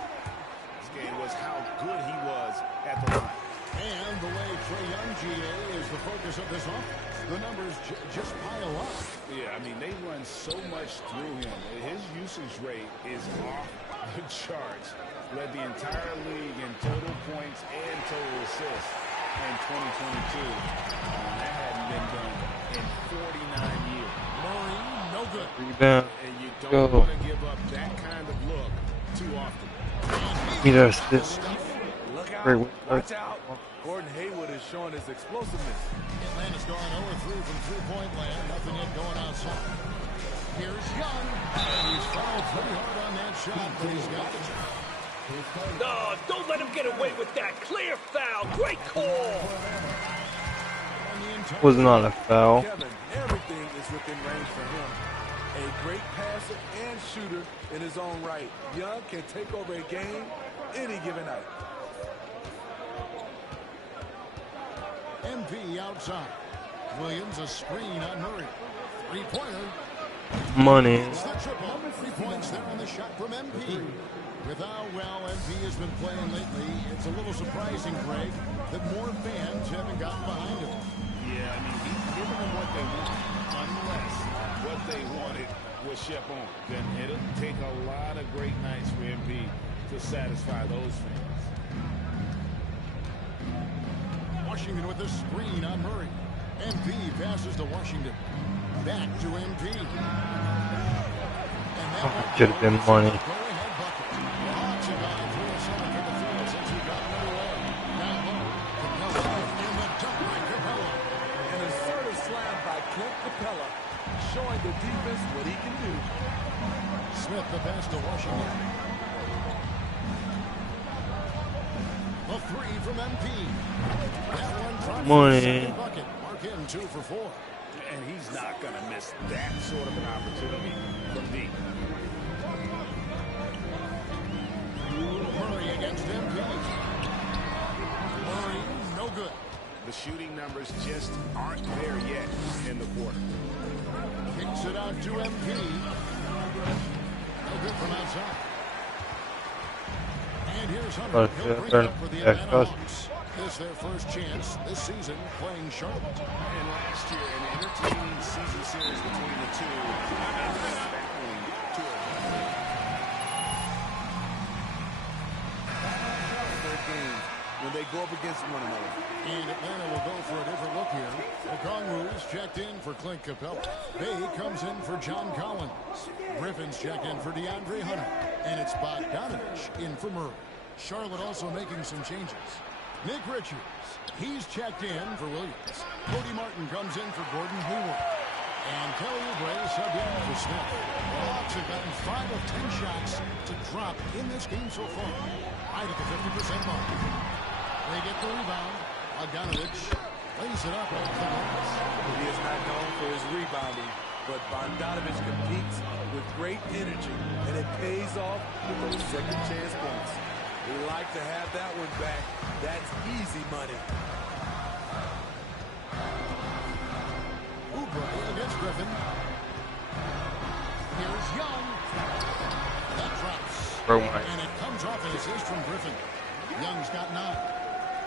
This game was how good he was at the line. And the way Trae Young, GA, is the focus of this offense. The numbers just pile up. Yeah, I mean, they run so much through him. His usage rate is off the charts. Led the entire league in total points and total assists in 2022. That hadn't been done in 49 years. Murray, no good. Rebound. And you don't want to give up that kind of look too often. He does this. Look Great out. work. Watch out. Gordon Hayward is showing his explosiveness. Atlanta's gone 0-3 from three-point land. Nothing yet going outside. Here's Young. And he's fouled pretty hard on that shot, but he's got the job. No, don't let him get away with that. Clear foul. Great call. Was not a foul. Kevin, everything is within range for him. A great passer and shooter in his own right. Young can take over a game any given night. MP outside. Williams a screen on Murray. Three-pointer. Money. It's the triple. 3 points there on the shot from MP. With how well MP has been playing lately, it's a little surprising, Greg, that more fans haven't gotten behind him. Yeah, I mean, he's giving them what they want, unless what they wanted was Shep on. Then it'll take a lot of great nights for MP to satisfy those fans. Washington with the screen on Murray. MP passes to Washington. Back to MP. And that Should have been money. An assertive slam by Clint Capella, showing the defense what he can do. Smith the pass to Washington. A three from MP. That one drops Money. the second bucket. Mark him 2 for 4. And he's not going to miss that sort of an opportunity from deep. Murray against MP. Murray, no good. The shooting numbers just aren't there yet in the quarter. Kicks it out to MP. No good from outside. And here's Hunter. He'll bring it up for the Atlanta Hawks. This is their first chance this season playing Charlotte. And last year, an entertaining season series between the two. Battling to Their games when they go up against one another. And Atlanta will go for a different look here. Okongwu is checked in for Clint Capella. Bay comes in for John Collins. Griffin's checked in for DeAndre Hunter. And it's Bogdanovich in for Murray. Charlotte also making some changes. Nick Richards, he's checked in for Williams. Cody Martin comes in for Gordon Hayward. And Kelly Oubre subbed in for Smith. The Hawks have gotten 5 of 10 shots to drop in this game so far. Right at the 50% mark. They get the rebound. Bogdanovich lays it up off the glass. He is not known for his rebounding. but Bogdanovich competes with great energy, and it pays off with those second chance points. We like to have that one back. That's easy money. Oubre against Griffin. Here's Young. That drops. And it comes off an assist from Griffin. Young's got 9.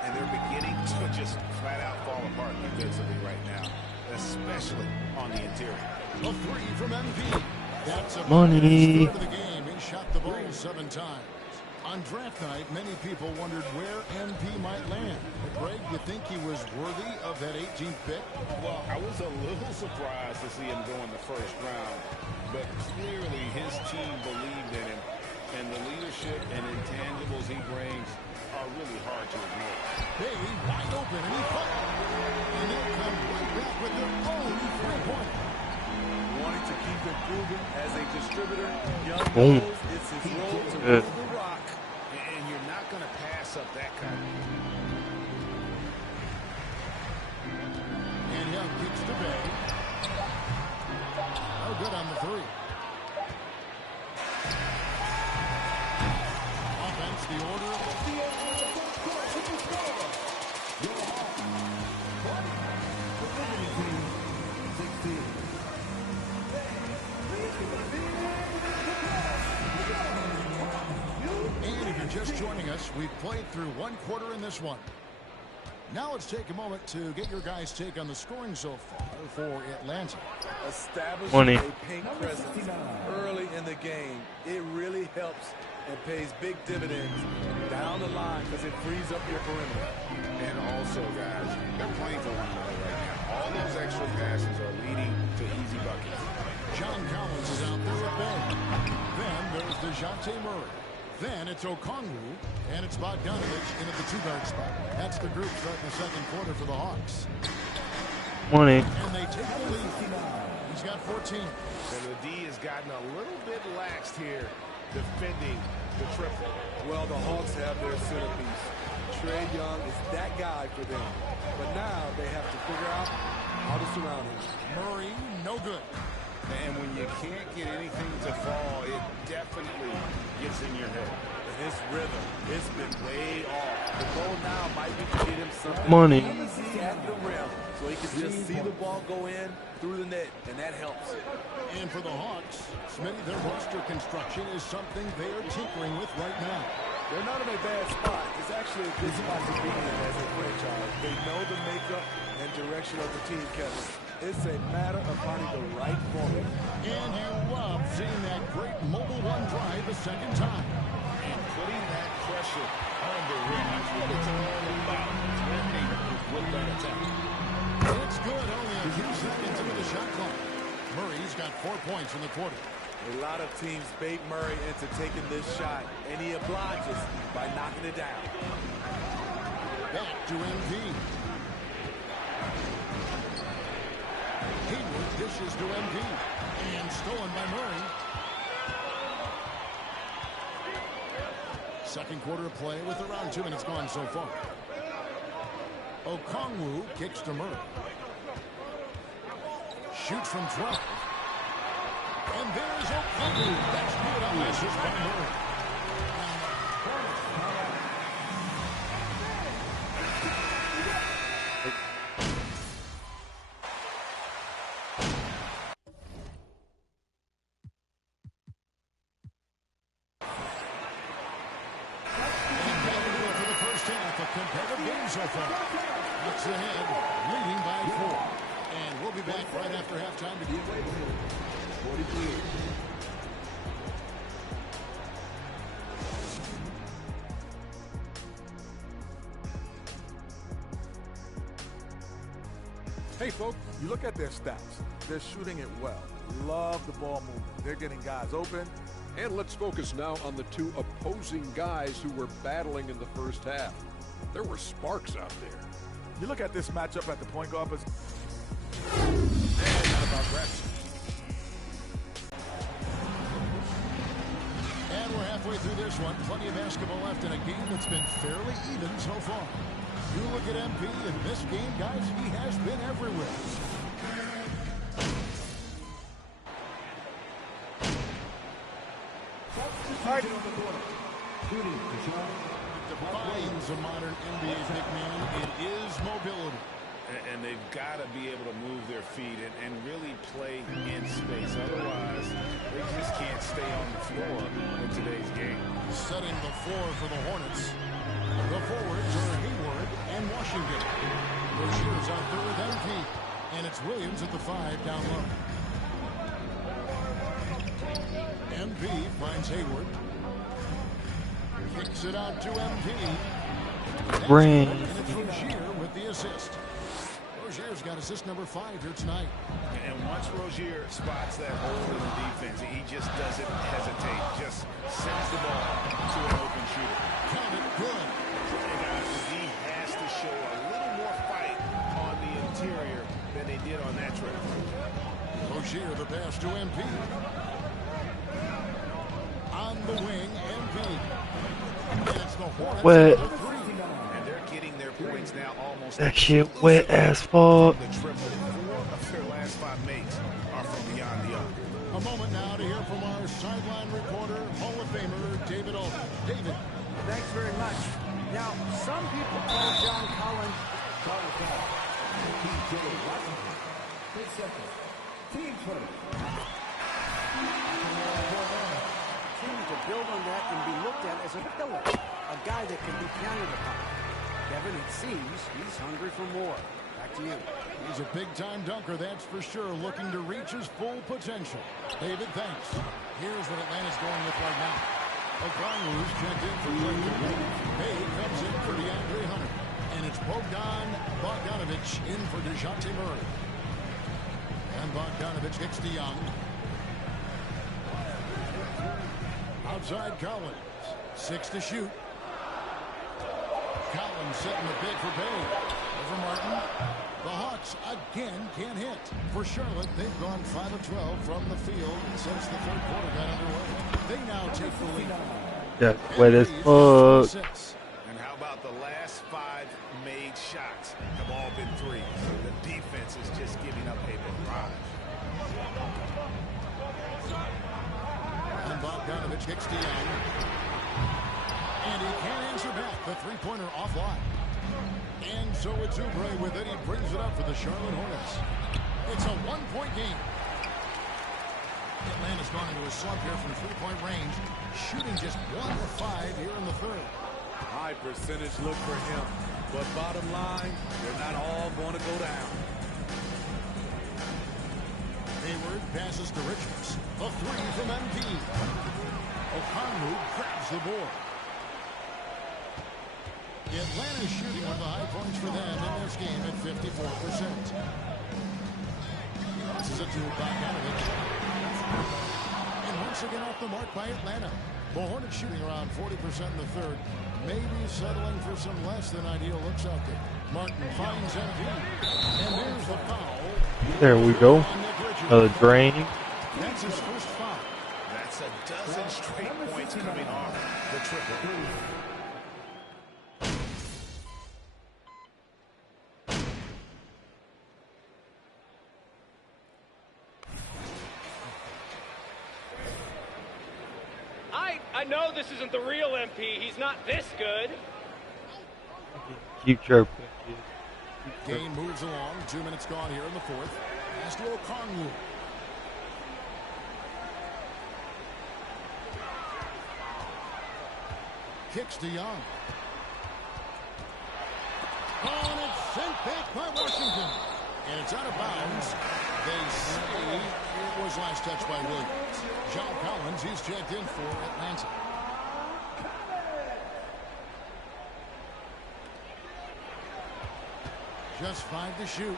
And they're beginning to just flat out fall apart defensively right now, especially on the interior. A 3 from MP. That's a Money. start of the game. He shot the ball 7 times. On draft night, many people wondered where MP might land. But Greg, you think he was worthy of that 18th pick? Well, I was a little surprised to see him go in the first round, but clearly his team believed in him, and the leadership and intangibles he brings are really hard to ignore. Bay wide open, and he fired. And they'll come right back with their own 3-pointer. Wanting to keep improving as a distributor, Young Boom. knows it's his role to move the rock. And you're not going to pass up that kind of. And Young kicks to Bay. Oh, good on the 3. Offense, the order. And if you're just joining us, we've played through 1 quarter in this one. Now let's take a moment to get your guys' take on the scoring so far for Atlanta. Establishing a paint presence early in the game, it really helps and pays big dividends down the line because it frees up your perimeter. And also, guys, they're playing for one another right now. All those extra passes are leading to easy buckets. John Collins is out there at Bay. Then there's DeJounte Murray. Then it's Okongwu, and it's Bogdanovich in at the 2-guard spot. That's the group starting the second quarter for the Hawks. Money. And they take the lead. He's got 14. And the D has gotten a little bit laxed here defending the triple. Well, the Hawks have their centerpiece. Trae Young is that guy for them. But now they have to figure out how to surround him. Murray, no good. And when you can't get anything to fall, it definitely gets in your head. And his rhythm, it's been way off. The goal now might be to get him something Money. easy at the rim so he can just see the ball go in through the net, and that helps. And for the Hawks, Smitty, their roster construction is something they are tinkering with right now. They're not in a bad spot. It's actually a good spot to be in as a franchise. They know the makeup and direction of the team, Kevin. It's a matter of finding the right formula. And you love seeing that great mobile one drive a second time. And putting that pressure on the rim. That's what it's all about. Threatening with that attack. It's good. Only a few seconds into the shot clock. Murray's got 4 points in the quarter. A lot of teams bait Murray into taking this shot, and he obliges by knocking it down. Back to MP. Hayward dishes to MP. And stolen by Murray. Second quarter of play with around 2 minutes gone so far. Okongwu kicks to Murray. Shoots from 12. And there's Okongwu. That's good on the assist by Murray. Competitive game so far. Bucks ahead, leading by 4. And we'll be back right after halftime to give away the hill. 43. Hey, folks, you look at their stats. They're shooting it well. Love the ball movement. They're getting guys open. And let's focus now on the 2 opposing guys who were battling in the first half. There were sparks out there. You look at this matchup at the point guard position. And not about Braxton. And we're halfway through this one. Plenty of basketball left in a game that's been fairly even so far. You look at MP in this game, guys, he has been everywhere. Defines a modern NBA big man. It is mobility. And they've got to be able to move their feet and really play in space. Otherwise, they just can't stay on the floor in today's game. Setting the floor for the Hornets. The forwards are Hayward and Washington. Rozier's out there with MP. And it's Williams at the 5 down low. MP finds Hayward. Kicks it out to MP. Brain. And it's Rozier with the assist. Rozier's got assist number 5 here tonight. And once Rozier spots that hole in the defense, he just doesn't hesitate. Just sends the ball to an open shooter. Count it good. And guys, he has to show a little more fight on the interior than they did on that trip. Rozier the pass to MP. On the wing, MP. And it's the Hornets Wet. with the 3. And they're getting their points now almost. That shit wet as fuck. The triple. 4 of their last 5 makes are from beyond the arc. A moment now to hear from our sideline reporter, Hall of Famer David Alton. David. Thanks very much. Now, some people call John Collins team first. Seeming to build on that and be looked at as a pillar, a guy that can be counted upon. Kevin, it seems he's hungry for more. Back to you. He's a big-time dunker, that's for sure, looking to reach his full potential. David, thanks. Here's what Atlanta's going with right now. O'Connor's checked in for Clayton Williams. Bay comes in for DeAndre Hunter. And it's Bogdanovich in for DeJounte Murray. And Bogdanovich kicks to Young. Outside Collins. 6 to shoot. Collins setting the big for Bay. Over Martin. The Hawks again can't hit. For Charlotte, they've gone 5 of 12 from the field since the third quarter got underway. They now take the lead. That's wet as fuck. And how about the last 5 made shots have all been threes. The defense is just giving up a barrage. And Bogdanovich kicks to Young. And he can't answer back. The three-pointer offline. And so it's Oubre with it. He brings it up for the Charlotte Hornets. It's a one-point game. Atlanta's gone into a slump here from three-point range, shooting just 1 of 5 here in the third. High percentage look for him, but bottom line, they're not all going to go down. Hayward passes to Richards. A 3 from MP. O'Connor grabs the board. Atlanta's shooting one of the high points for them in this game at 54%. This is a 2 Bogdanovich. And once again off the mark by Atlanta. The Hornets shooting around 40% in the third. Maybe settling for some less than ideal looks out there. Martin finds MP. And there's the foul. There we go. Another drain. That's his first foul. That's a dozen straight points coming off the triple. I know this isn't the real MP. He's not this good. Keep chirping. Game moves along. 2 minutes gone here in the fourth. Pass to Okongwu. Kicks to Young. Oh, and it's sent back by Washington. And it's out of bounds. They say it was last touched by Williams. John Collins, he's checked in for Atlanta. Just 5 to shoot.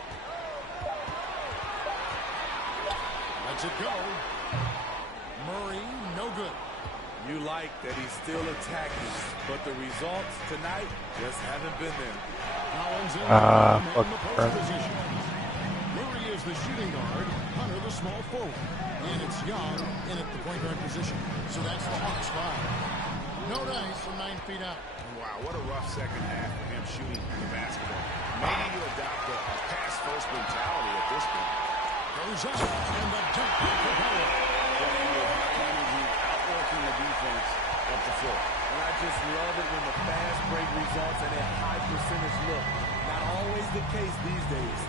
Lets it go. Murray, no good. You like that he's still attacking, but the results tonight just haven't been there. Collins in fuck. the post position. Murray is the shooting guard. Hunter the small forward. And it's Young in at the point guard position. So that's the Hawks 5. No dice from 9 feet out. Wow, what a rough second half for him shooting the basketball. Maybe you adopt a pass-first mentality at this point. Goes up, and the dunk by Capella. Outworking the defense look. Not always the case these days.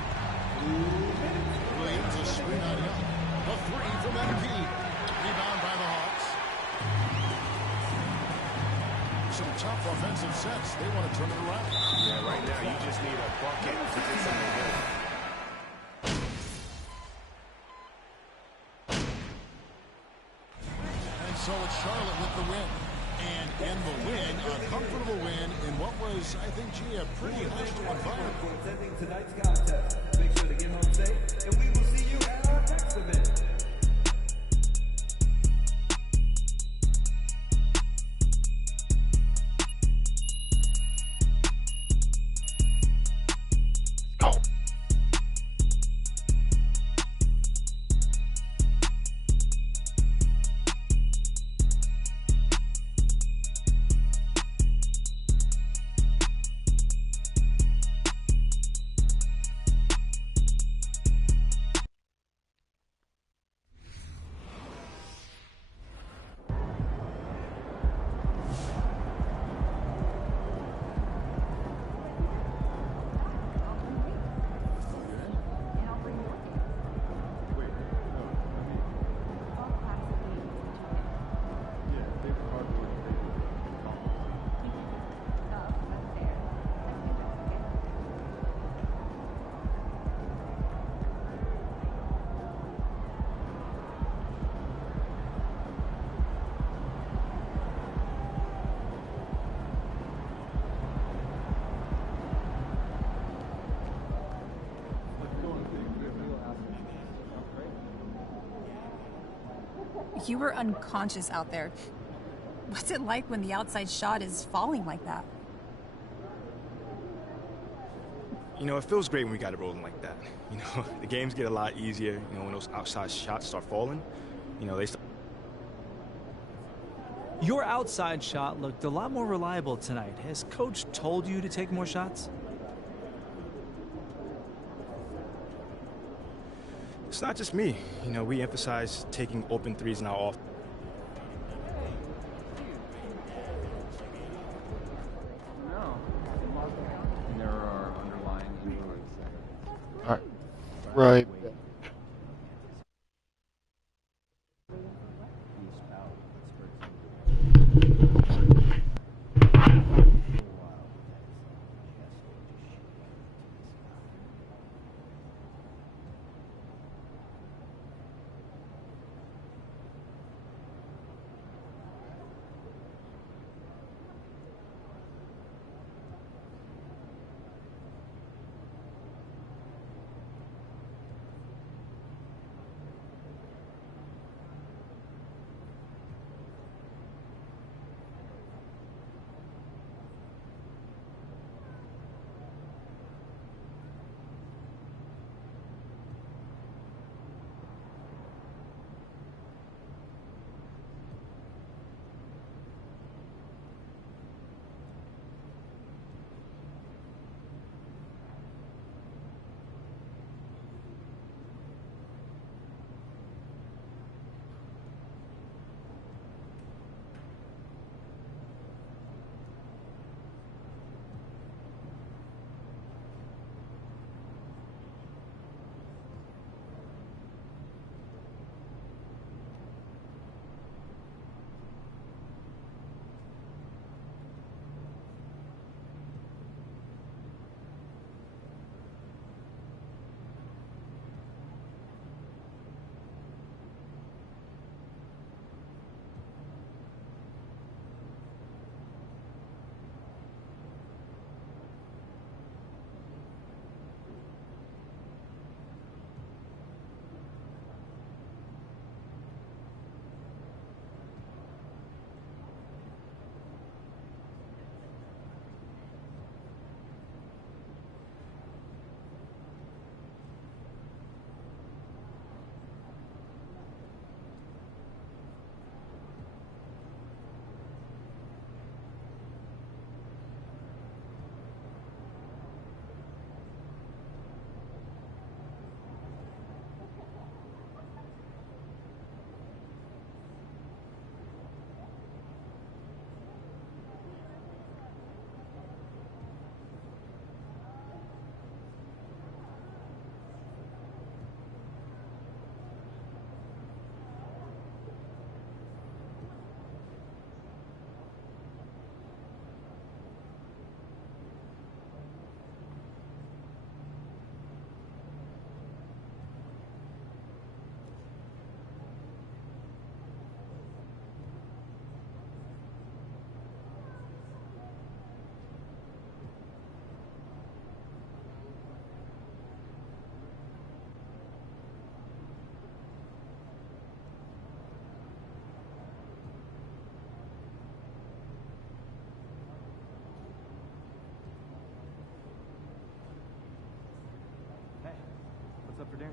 Williams, a screen on Young. A three from MP. Rebound by the Hawks. Some tough offensive sets. They want to turn it around. Yeah, right now you just need a bucket to get something going. And so it's Charlotte with the win. And in the win, a comfortable win in what was, I think, G, a pretty hostile environment. For attending tonight's contest. Make sure to get home safe, and we will see you at our next event. You were unconscious out there. What's it like when the outside shot is falling like that? You know, it feels great when we got it rolling like that. You know, the games get a lot easier, you know, when those outside shots start falling. You know, they start... Your outside shot looked a lot more reliable tonight. Has Coach told you to take more shots? It's not just me. You know, we emphasize taking open threes now off. No. There are underlying influences. All right. Right.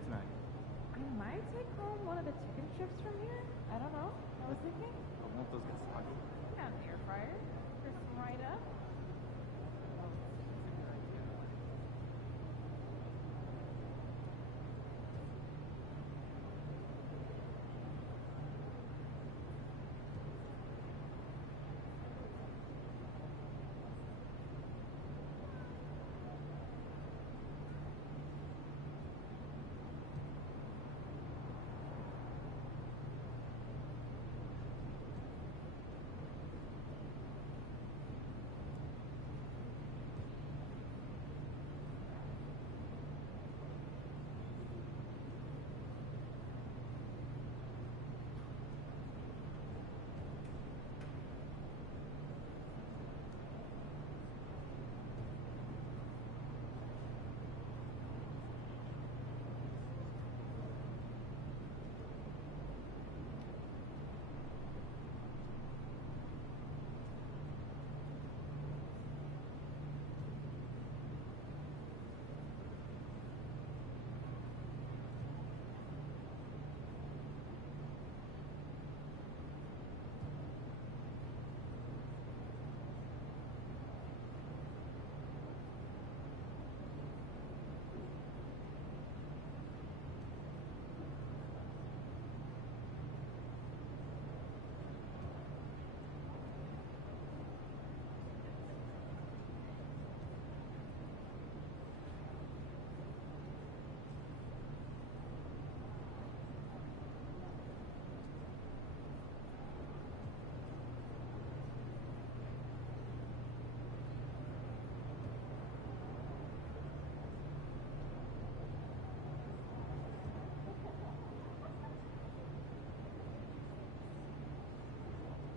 tonight? I might take home one of the chicken strips from here. I don't know. I was thinking. But won't those get soggy? Yeah, an air fryer. Crisp them right up.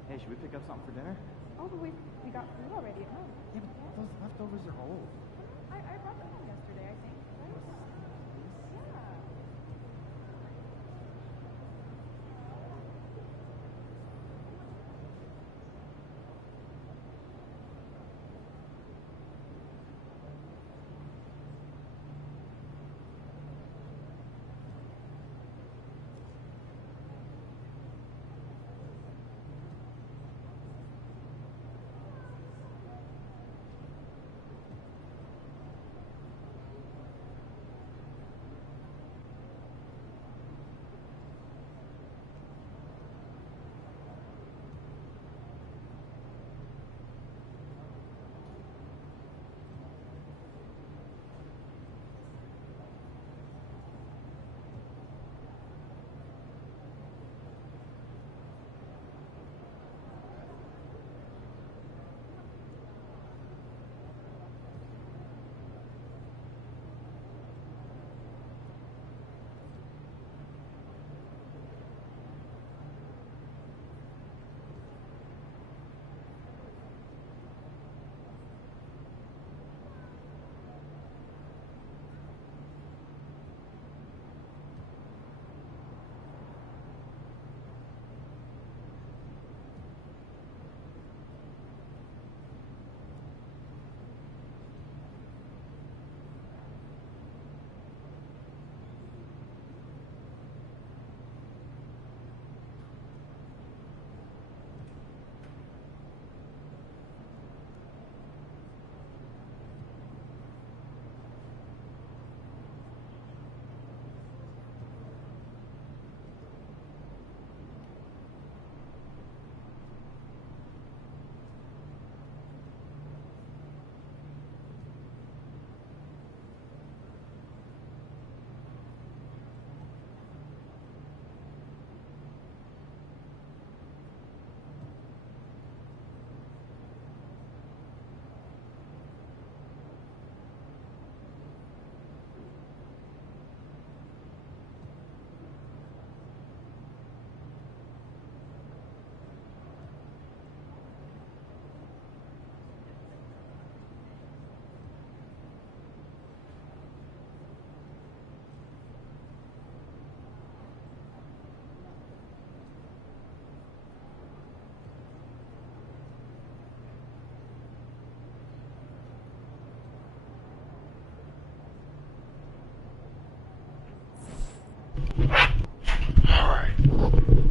Hey, should we pick up something for dinner? Oh, but we got food already at home. Yeah, but those leftovers are old. I brought them home yesterday, I think. Right? Yeah.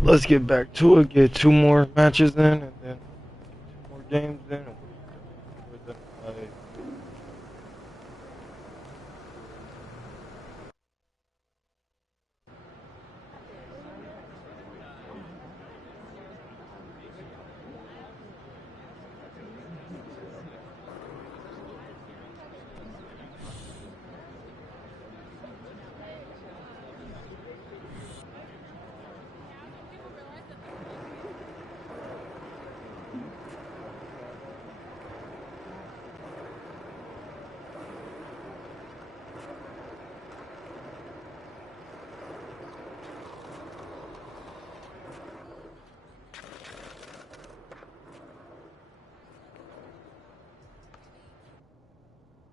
let's get back to it. Get 2 more matches in, and then 2 more games in. And we're done with the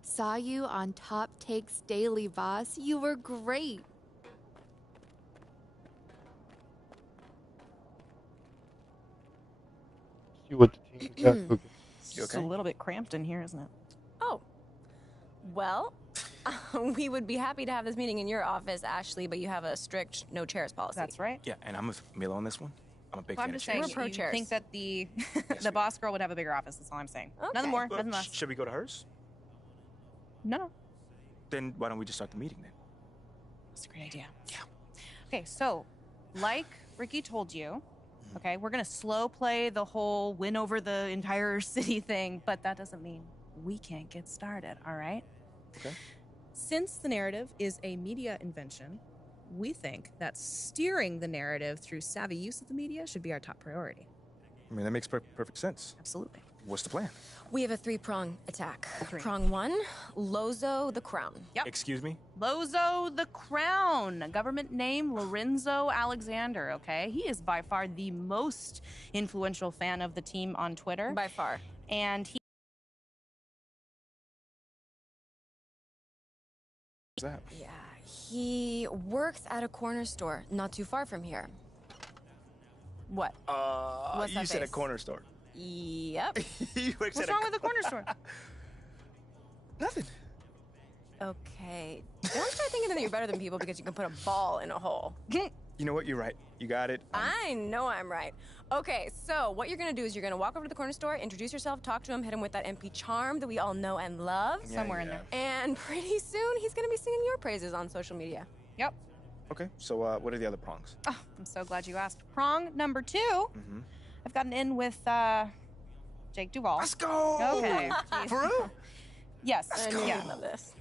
Saw you on Top Takes Daily, boss. You were great. see what the team's got cooking. It's a little bit cramped in here, isn't it? Oh. Well, we would be happy to have this meeting in your office, Ashley, but you have a strict no chairs policy. That's right. Yeah, and I'm with Milo on this one. I'm a big Well, fan I'm of just saying, chairs. We're pro you chairs. think that the the boss girl would have a bigger office. That's all I'm saying. Okay. Nothing more, Well, nothing less. should we go to hers? No. Then why don't we just start the meeting then? That's a great idea. Yeah. Okay, so like Ricky told you, okay, we're gonna slow play the whole win over the entire city thing, but that doesn't mean we can't get started, all right? Okay. Since the narrative is a media invention, we think that steering the narrative through savvy use of the media should be our top priority. I mean, that makes perfect sense. Absolutely. What's the plan? We have a 3-prong attack. Prong 1, Lozo the Crown. Yep. Excuse me? Lozo the Crown, government name Lorenzo Alexander, okay? He is by far the most influential fan of the team on Twitter. By far. And he... What's that? Yeah, he works at a corner store not too far from here. What? What's You that said a face? corner store. Yep. What's wrong with the corner store? Nothing. Okay. Don't start thinking that you're better than people because you can put a ball in a hole. You know what? You're right. You got it. I know I'm right. Okay, so what you're gonna do is you're gonna walk over to the corner store, introduce yourself, talk to him, hit him with that MP charm that we all know and love. Yeah, Somewhere in yeah. And pretty soon he's gonna be singing your praises on social media. Yep. Okay, so what are the other prongs? Oh, I'm so glad you asked. Prong number 2, Mm-hmm. I've gotten in with Jake Duvall. Let's go! Okay. For real? Yes. I knew Yeah. you'd love this.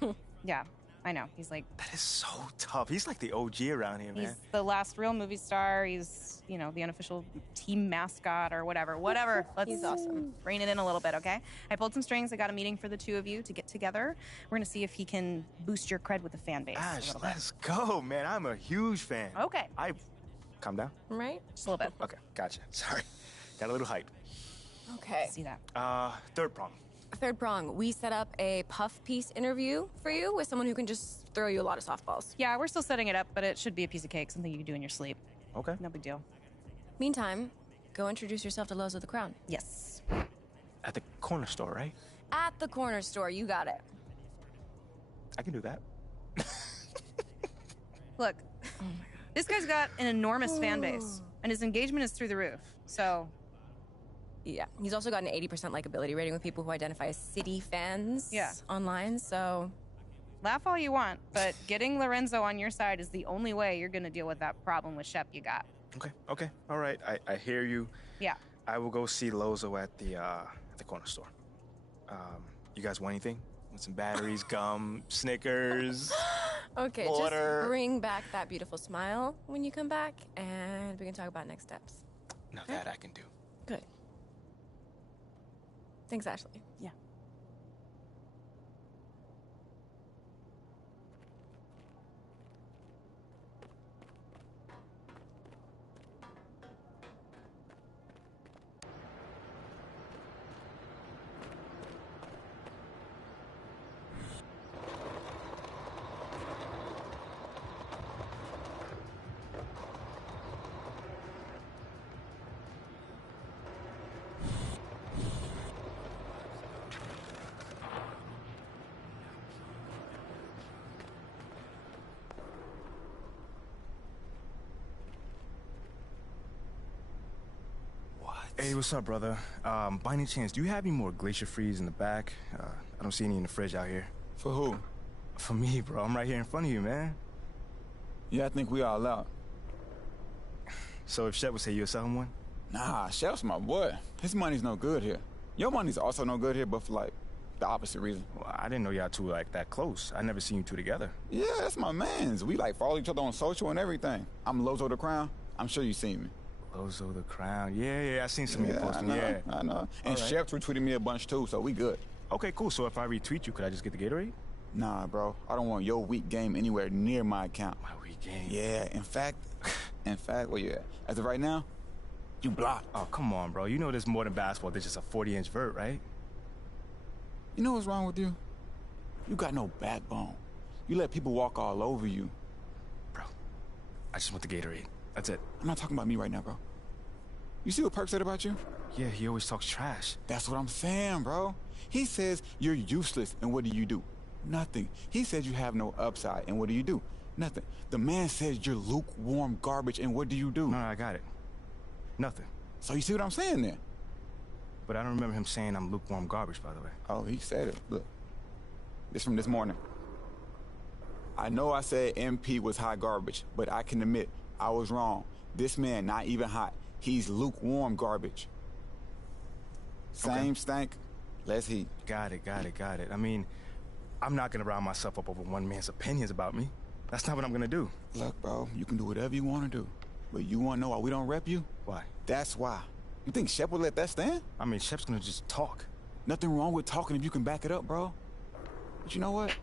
Yeah, I know. He's like... That is so tough. He's like the OG around here, man. He's the last real movie star. He's, you know, the unofficial team mascot or whatever. Whatever. Let's He's awesome. rein it in a little bit, okay? I pulled some strings. I got a meeting for the two of you to get together. We're going to see if he can boost your cred with the fan base. Ash, let's go, man. I'm a huge fan. Okay. Calm down. Right? Just a little bit. Okay, gotcha. Sorry. Got a little hype. Okay. See that. Third prong. Third prong, we set up a puff piece interview for you with someone who can just throw you a lot of softballs. Yeah, we're still setting it up, but it should be a piece of cake, something you can do in your sleep. Okay. No big deal. Meantime, go introduce yourself to Lozo the Crown. Yes. At the corner store, right? At the corner store, you got it. I can do that. Look, this guy's got an enormous fan base, and his engagement is through the roof. So, yeah, he's also got an 80% likability rating with people who identify as City fans online, so... Laugh all you want, but getting Lorenzo on your side is the only way you're going to deal with that problem with Shep you got. Okay. All right. I hear you. Yeah. I will go see Lozo at the corner store. You guys want anything? Want some batteries, gum, Snickers, Okay, water? just bring back that beautiful smile when you come back, and we can talk about next steps. No, that I can do. Good. Thanks, Ashley. Yeah. Hey, what's up, brother? By any chance, do you have any more Glacier Freeze in the back? I don't see any in the fridge out here. For who? For me, bro. I'm right here in front of you, man. Yeah, I think we all out. So if Shep would say you'll sell him one? Nah, Shep's my boy. His money's no good here. Your money's also no good here, but for, like, the opposite reason. Well, I didn't know y'all two like that close. I never seen you two together. Yeah, that's my mans. We, like, follow each other on social and everything. I'm Lozo the Crown. I'm sure you've seen me. Lozo the Crown. Yeah, I seen some of your posting. I know. And right. Shep retweeted me a bunch, too, so we good. Okay, cool. So if I retweet you, could I just get the Gatorade? Nah, bro. I don't want your weak game anywhere near my account. My weak game? Yeah, in fact, where you at? As of right now, you blocked. Oh, come on, bro. You know there's more than basketball. There's just a 40-inch vert, right? You know what's wrong with you? You got no backbone. You let people walk all over you. Bro, I just want the Gatorade. That's it. I'm not talking about me right now, bro. You see what Perk said about you? Yeah, he always talks trash. That's what I'm saying, bro. He says you're useless, and what do? Nothing. He says you have no upside, and what do? Nothing. The man says you're lukewarm garbage, and what do? No, I got it. Nothing. So you see what I'm saying there? But I don't remember him saying I'm lukewarm garbage, by the way. Oh, he said it. Look. This from this morning. I know I said MP was hot garbage, but I can admit I was wrong. This man not even hot. He's lukewarm garbage. Same stank, less heat. Got it. I mean, I'm not gonna rile myself up over one man's opinions about me. That's not what I'm gonna do. Look, bro, you can do whatever you want to do. But you want to know why we don't rep you? Why? That's why. You think Shep would let that stand? I mean, Shep's gonna just talk. Nothing wrong with talking if you can back it up, bro. But you know what?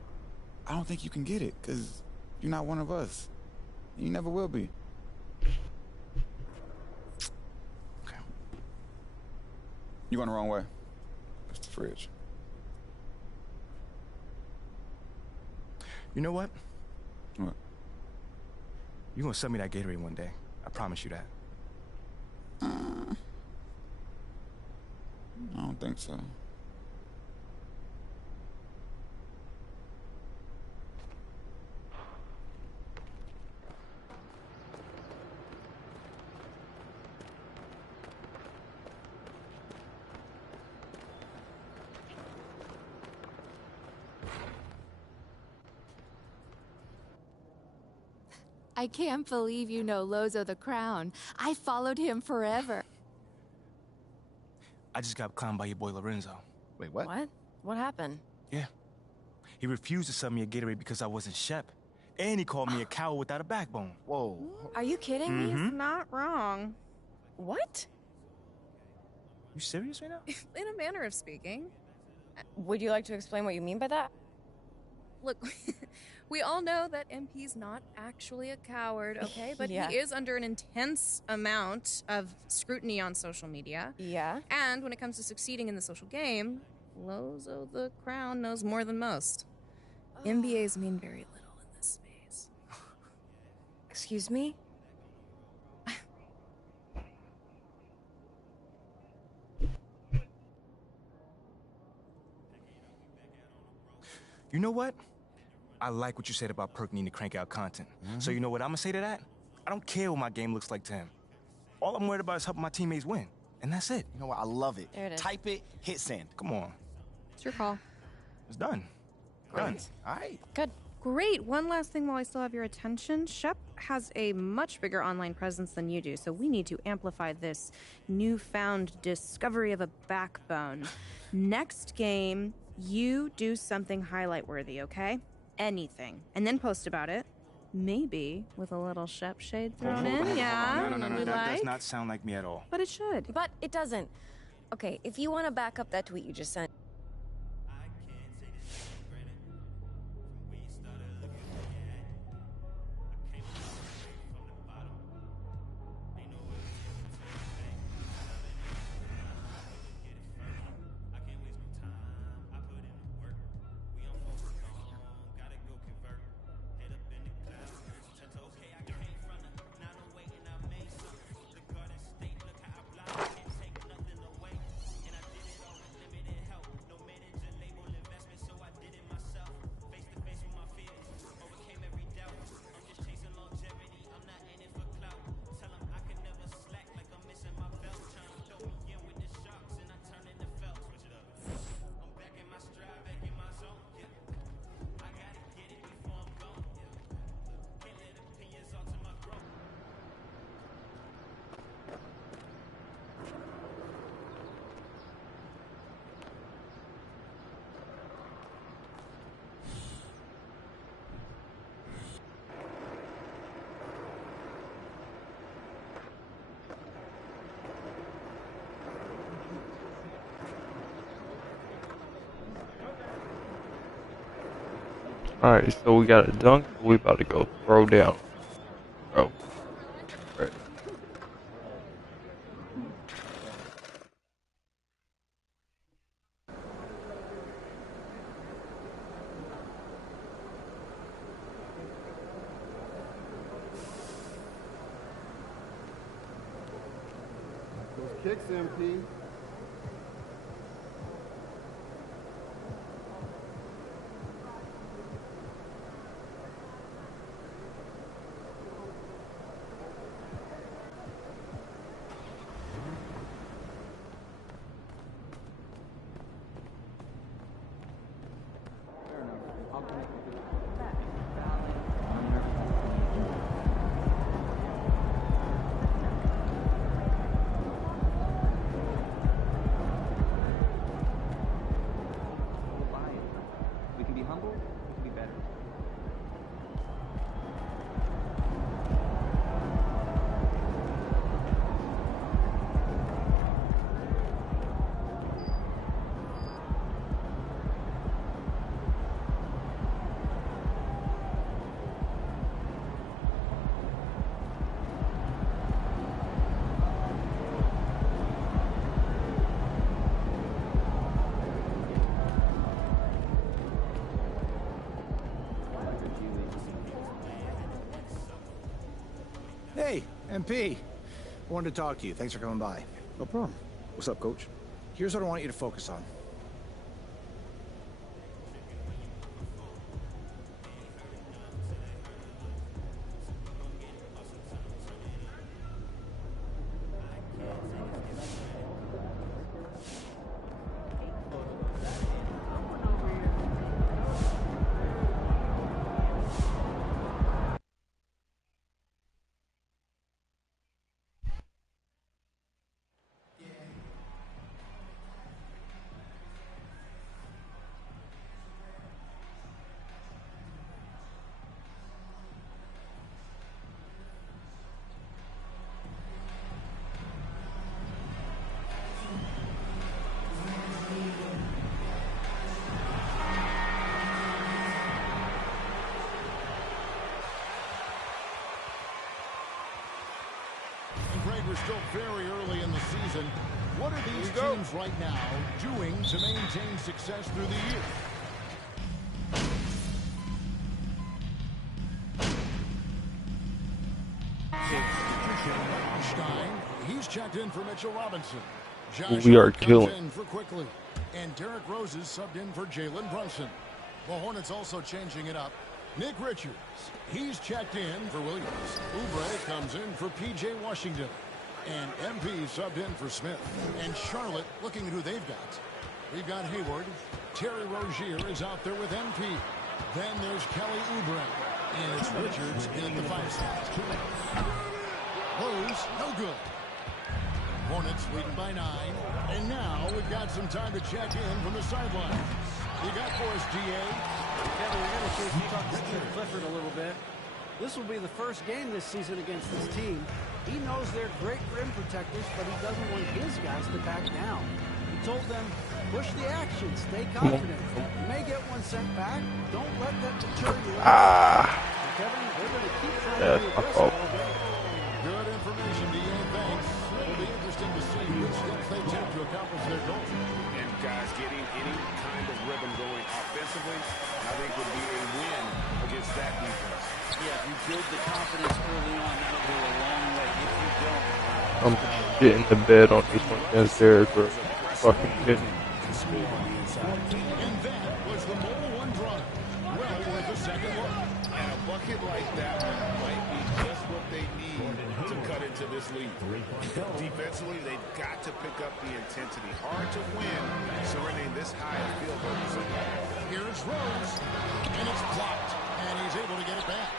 I don't think you can get it, because you're not one of us. You never will be. Okay. You going the wrong way. That's the fridge. You know what? What? You're gonna sell me that Gatorade one day. I promise you that. I don't think so. I can't believe you know Lozo the Crown. I followed him forever. I just got clowned by your boy Lorenzo. Wait, what? What? What happened? Yeah. He refused to sell me a Gatorade because I wasn't Shep. And he called me a coward without a backbone. Whoa. Are you kidding me? He's not wrong. What? You serious right now? In a manner of speaking. Would you like to explain what you mean by that? Look, we all know that MP's not actually a coward, okay? But Yeah. he is under an intense amount of scrutiny on social media. Yeah. And when it comes to succeeding in the social game, Lozo the Crown knows more than most. MBAs mean very little in this space. Excuse me? You know what? I like what you said about Perk needing to crank out content. So you know what I'm gonna say to that? I don't care what my game looks like to him. All I'm worried about is helping my teammates win. And that's it. You know what? I love it. There it is. Type it, hit send. Come on. It's your call. It's done. Done. All right. Good. Great. One last thing while I still have your attention. Shep has a much bigger online presence than you do, so we need to amplify this newfound discovery of a backbone. Next game, you do something highlight worthy, okay? Anything. And then post about it. Maybe with a little Shep shade thrown in, yeah? No. We That like? does not sound like me at all. But it should. But it doesn't. Okay, if you want to back up that tweet you just sent. Alright, so we got a dunk. We about to go throw down. Bro. Right. Those kicks, MP. We can be humble, we can be better. Hey, MP. Wanted to talk to you. Thanks for coming by. No problem. What's up, Coach? Here's what I want you to focus on. Greg, we're still very early in the season. What are these teams right now doing to maintain success through the year? Stein, he's checked in for Mitchell Robinson. Josh We are comes killing. in for Quickly. And Derek Rose is subbed in for Jalen Brunson. The Hornets also changing it up. Nick Richards, he's checked in for Williams. Oubre comes in for P.J. Washington. And MP subbed in for Smith. And Charlotte looking at who they've got. We've got Hayward. Terry Rozier is out there with MP. Then there's Kelly Oubre. And it's Richards in at the 5 slot. Rose, no good. Hornets leading by 9. And now we've got some time to check in from the sidelines. You got for us, DA? Kevin, we're going to see if you talk to Steve Clifford a little bit. This will be the first game this season against this team. He knows they're great rim protectors, but he doesn't want his guys to back down. He told them, push the action, stay confident. You may get one sent back. Don't let that deter you. Kevin, they're going to keep trying to be aggressive all day. Good information, DA. Thanks. It'll be interesting to see which steps they take to accomplish their goal. And guys, getting any kind of rhythm going offensively, I think would be a win against that defense. Yeah, if you build the confidence early on, that'll go a long way. If you don't, I'm getting the bed on this one against Derek, bro. Fucking kidding. And that was the mobile one drive. Well worth a second look. And a bucket like that might be just what they need to cut into this lead. Defensively, they've got to pick up the intensity. Hard to win surrendering this high of field goal percentage. Here's Rose, and it's blocked, and he's able to get it back.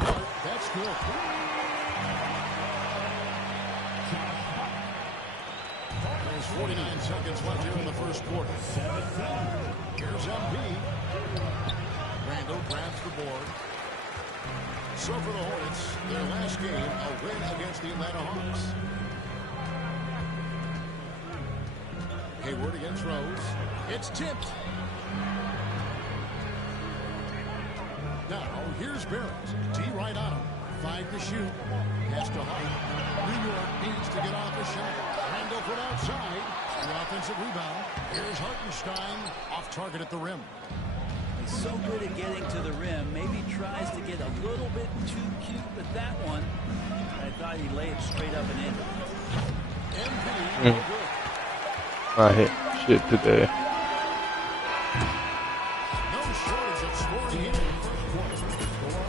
But that's good. There's 49 seconds left here in the first quarter. Here's MP. Randall grabs the board. So for the Hornets, their last game, a win against the Atlanta Hawks. Hayward against Rose. It's tipped. here's Barrett. D right on him. 5 to shoot. Has to Hart. New York needs to get off a shot. Randall from outside. The offensive rebound. Here's Hartenstein. Off target at the rim. He's so good at getting to the rim. Maybe tries to get a little bit too cute with that one. I thought he'd lay it straight up and in. I hit shit today. No shortage of scoring here. First quarter. The score.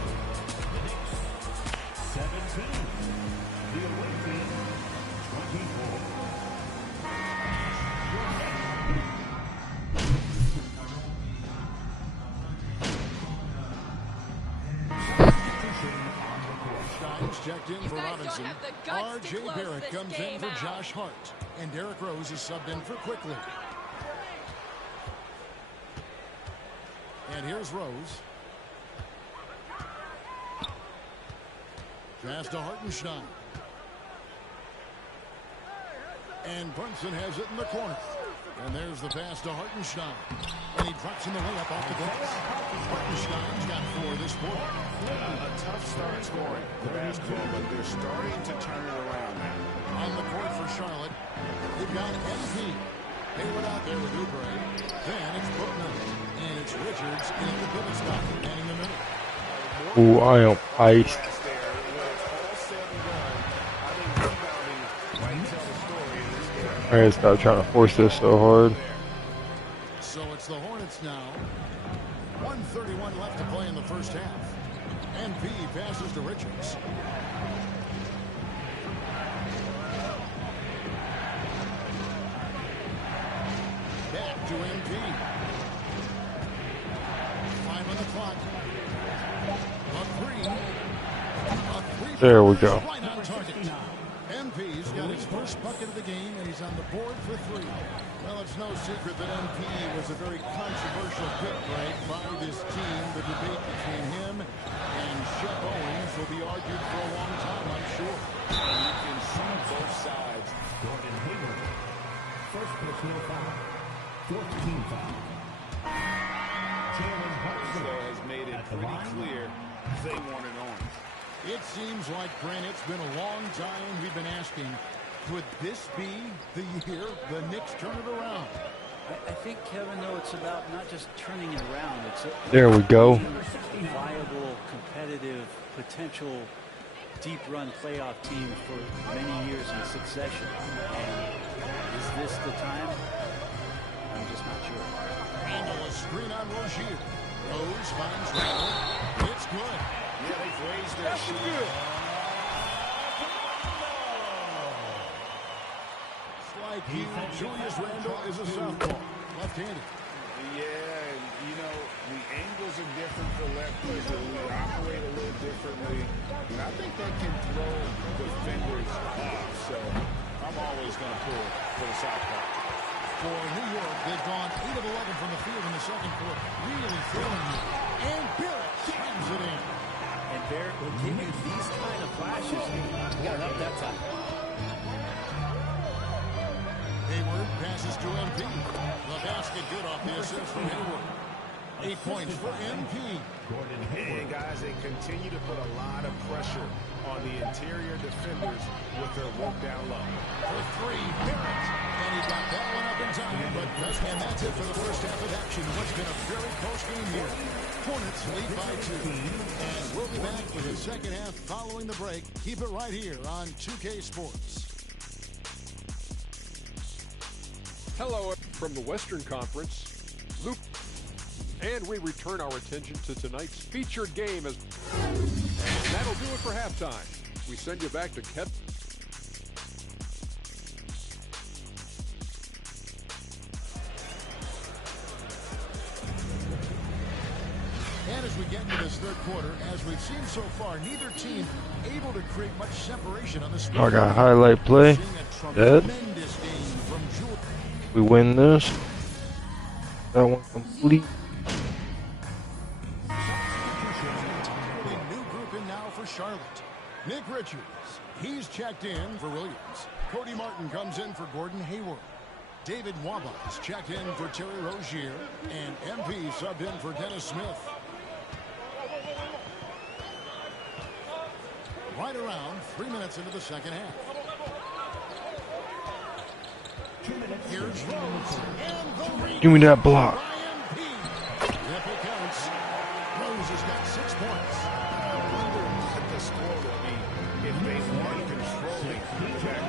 17. The away team, 24. Stein's checked in for Robinson. R.J. Barrett comes in for Josh Hart. And Derrick Rose is subbed in for Quickly. And here's Rose. Pass to Hartenstein. And Brunson has it in the corner. And there's the pass to Hartenstein. And he drops in the layup off the glass. Hartenstein's got 4 this quarter. A tough start scoring the basketball, but they're starting to turn it around now. On the court for Charlotte, they've got MP. Hayward out there with Oubre. Then it's Booknight. And it's Richards in the pivot spot, manning the middle. Ooh, I am iced. I gotta stop trying to force this so hard. So it's the Hornets now. 1:31 left to play in the first half. MP passes to Richards. Back to MP. 5 on the clock. A 3. There we go. Right on target. MP's got his first bucket of the game, and he's on the board for 3. Well, it's no secret that MP was a very controversial pick, right, by this team. The debate between him and Shep Owens will be argued for a long time, I'm sure. You can see both sides. Gordon Hayward. First personal foul. 4th team foul. Jalen Hudson has made it pretty clear they wanted Owens. It seems like, Grant, it's been a long time we've been asking, could this be the year the Knicks turn it around? I think, Kevin, though, it's about not just turning it around. It's there we go. A viable, competitive, potential deep run playoff team for many years in succession. And is this the time? I'm just not sure. Randall, a screen on Rozier. Rose finds Randall. It's good. Yeah, they've raised their shield. It's like Julius Randle is a southpaw, left-handed. Yeah, and you know, the angles are different for lefties, and we operate a little differently. And I think that can throw defenders off, so I'm always going to pull for the southpaw. For New York, they've gone 8 of 11 from the field in the second quarter. Really throwing you. And Barrett slams it in. And Barrett will give you these kind of flashes. You got it up that time. Hayward passes to MP. The basket good off the assist from Hayward. 8 points for MP. And guys, they continue to put a lot of pressure on the interior defenders with their work down low. For 3, Barrett. And he got that one up in time, but and that's it for the first half of action. What's been a very close game here. Hornets lead by 2. And we'll be back for the second half following the break. Keep it right here on 2K Sports. Hello from the Western Conference, Luke, and we return our attention to tonight's featured game. And that'll do it for halftime. We send you back to Kevin. And as we get into this third quarter, as we've seen so far, neither team able to create much separation on the screen. I got a highlight play. Dead. We win this. That one complete. A new group in now for Charlotte. Nick Richards, he's checked in for Williams. Cody Martin comes in for Gordon Hayward. David Wabas checked in for Terry Rozier. And MP subbed in for Dennis Smith. Right around 3 minutes into the second half. Here's Rose. And the rebound. Give me that block. Yep, it counts. Rose has got 6 points. I wonder what the score will be if they weren't controlling Jack.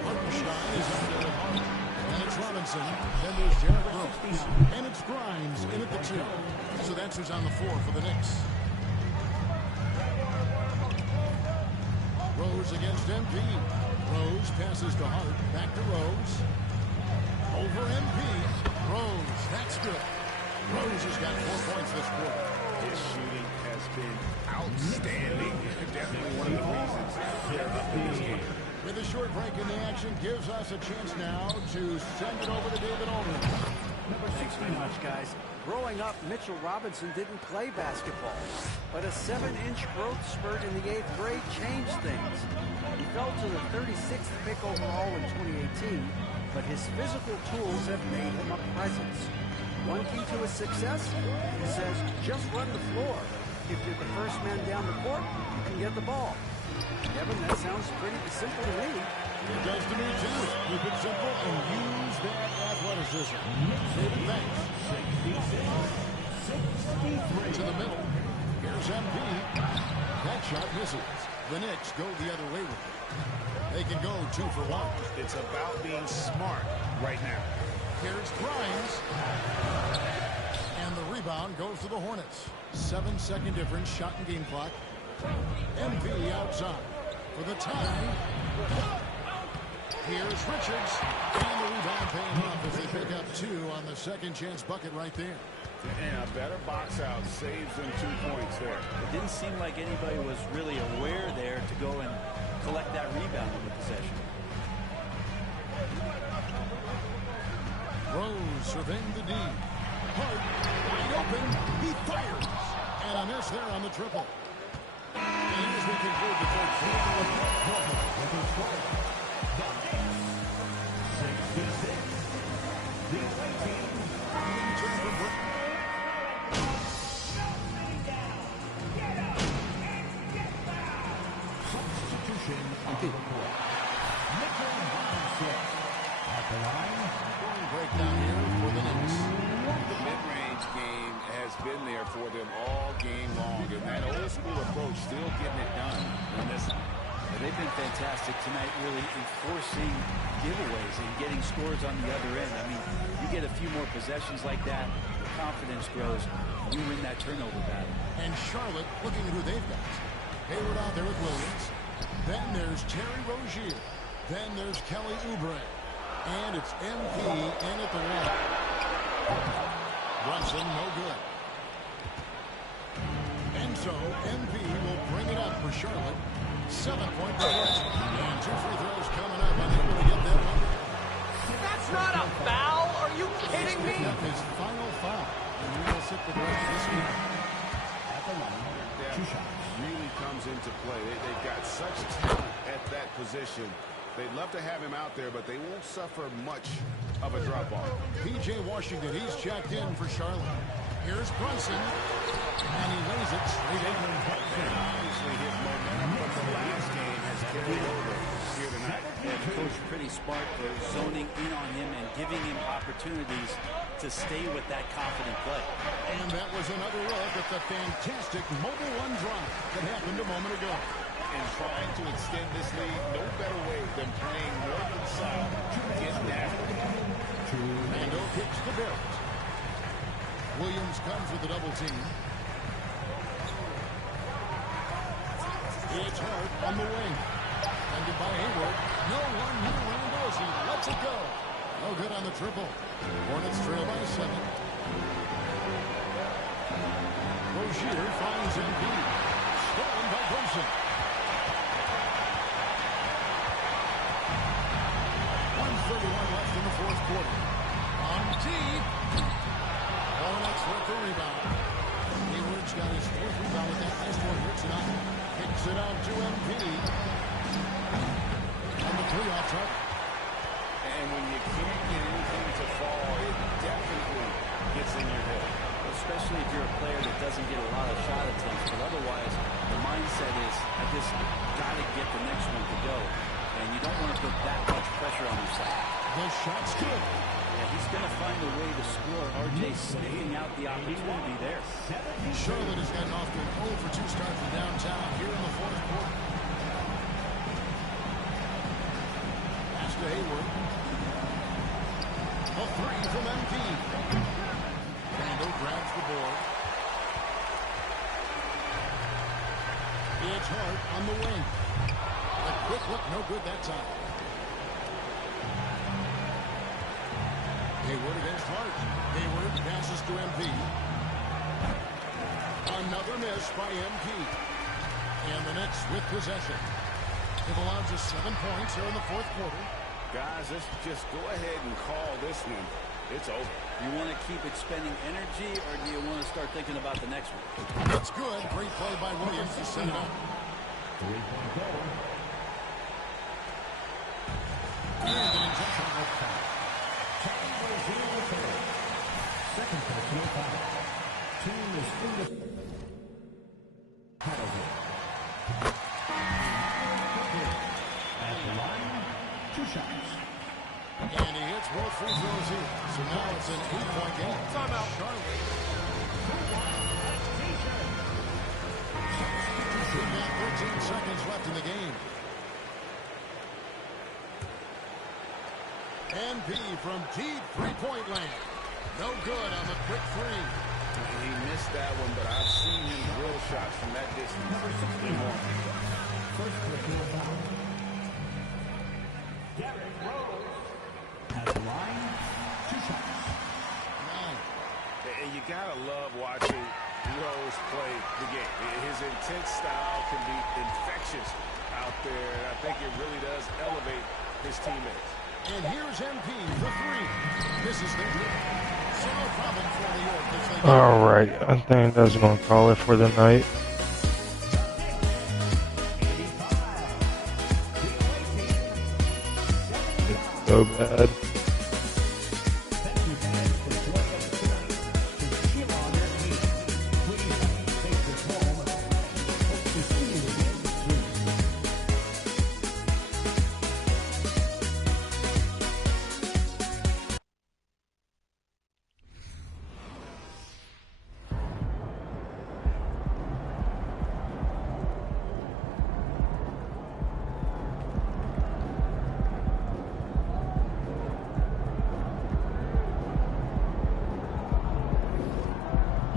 Hartenstein is up there with Hart. And it's Robinson. Then there's Derrick Rose. And it's Grimes in at the 2. So that's who's on the floor for the Knicks. Rose against MP. Rose passes to Hart. Back to Rose. Over MP. Rose. That's good. Rose has got 4 points this quarter. His shooting has been outstanding. Definitely one of the reasons they're up in this game. With a short break in the action gives us a chance now to send it over to David Aldridge. Thanks very much, guys. Growing up, Mitchell Robinson didn't play basketball, but a 7-inch growth spurt in the 8th grade changed things. He fell to the 36th pick overall in 2018, but his physical tools have made him a presence. One key to his success, he says, just run the floor. If you're the first man down the court, you can get the ball. Kevin, that sounds pretty simple to me. It does to me, too. Keep it simple and use that athleticism. David, thanks. To the middle. Here's MP. That shot misses. The Knicks go the other way with it. They can go 2 for 1. It's about being smart right now. Here's Grimes. And the rebound goes to the Hornets. 7-second difference, shot and game clock. MP outside for the tie. Here's Richards. And the rebound paying off as they pick up 2 on the second chance bucket right there. And a better box out saves them 2 points there. It didn't seem like anybody was really aware there to go and collect that rebound in the possession. Rose surveying the D. Hart wide open. He fires. And a miss there on the triple. And as we conclude the third quarter. Breakdown here for the Knicks. The mid-range game has been there for them all game long, and that old school approach still getting it done. And they've been fantastic tonight, really enforcing giveaways and getting scores on the other end. I mean, you get a few more possessions like that, the confidence grows, you win that turnover battle. And Charlotte looking at who they've got. Hayward out there with Williams. Then there's Terry Rozier. Then there's Kelly Oubre. And it's MP in at the 1. Brunson, no good. And so MP will bring it up for Charlotte. 7-point difference. And 2 free throws coming up. Unable to get that one. That's not a foul. Are you kidding me? He's his final foul. And he will sit the rest of this game. At the line, that really comes into play. They've got such talent at that position. They'd love to have him out there, but they won't suffer much of a drop-off. P.J. Washington, he's checked in for Charlotte. Here's Brunson, and he lays it straight in. Obviously, his momentum from the last game has carried over here tonight. Yeah, the coach pretty smart for zoning in on him and giving him opportunities to stay with that confident play. And that was another look at the fantastic Mobile One drive that happened a moment ago. And trying to extend this lead, no better way than playing north and south to get after it. Mando kicks to Barrett. Williams comes with the double team. It's Hart on the wing. Ended by Hayward. No one near Randall as he lets it go. No good on the triple. Hornets trail by 7. Rozier finds Embiid. Stolen by Brunson. 1:31 left in the fourth quarter. On deep. Hornets with the rebound. Hayward's got his 4th rebound with that last one here tonight. Kicks it out to MP. And the 3 off target. And when you can't get anything to fall, it definitely gets in your head. especially if you're a player that doesn't get a lot of shot attempts. But otherwise, the mindset is, I just got to get the next one to go. And you don't want to put that much pressure on yourself. The shot's good. Yeah, he's going to find a way to score. RJ sniffing out the opportunity there. Charlotte has gotten off to an 0 for 2 start from downtown here in the fourth quarter. Pass to Hayward. A 3 from MP. Randall grabs the board. It's Hart on the wing. A quick look, no good that time. Hayward against Hart. Hayward passes to MP. Another miss by MP. And the Knicks with possession. They've allowed just 7 points here in the fourth quarter. Guys, let's just go ahead and call this one. It's over. You want to keep expending energy, or do you want to start thinking about the next one? That's good. Great play by Williams to set it up. 3-point goal. And an intentional foul. Second personal foul. Team is free to penalty. At the line, 2 shots. And he hits both free throws here. So now it's an 8-point game. Timeout. Charlotte. We've got 13 seconds left in the game. MP from deep three-point land. No good on the quick 3. He missed that one, but I've seen him drill shots from that distance. First personal foul. Derrick Rose. At the line, 2 shots. 9. And you gotta love watching Rose play the game. His intense style can be infectious out there. And I think it really does elevate his teammates. And here's MP for 3. This is the so no problem for New York as they All right, I think that's gonna call it for the night. So bad.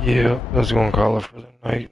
Yeah, that's gonna call it for the night.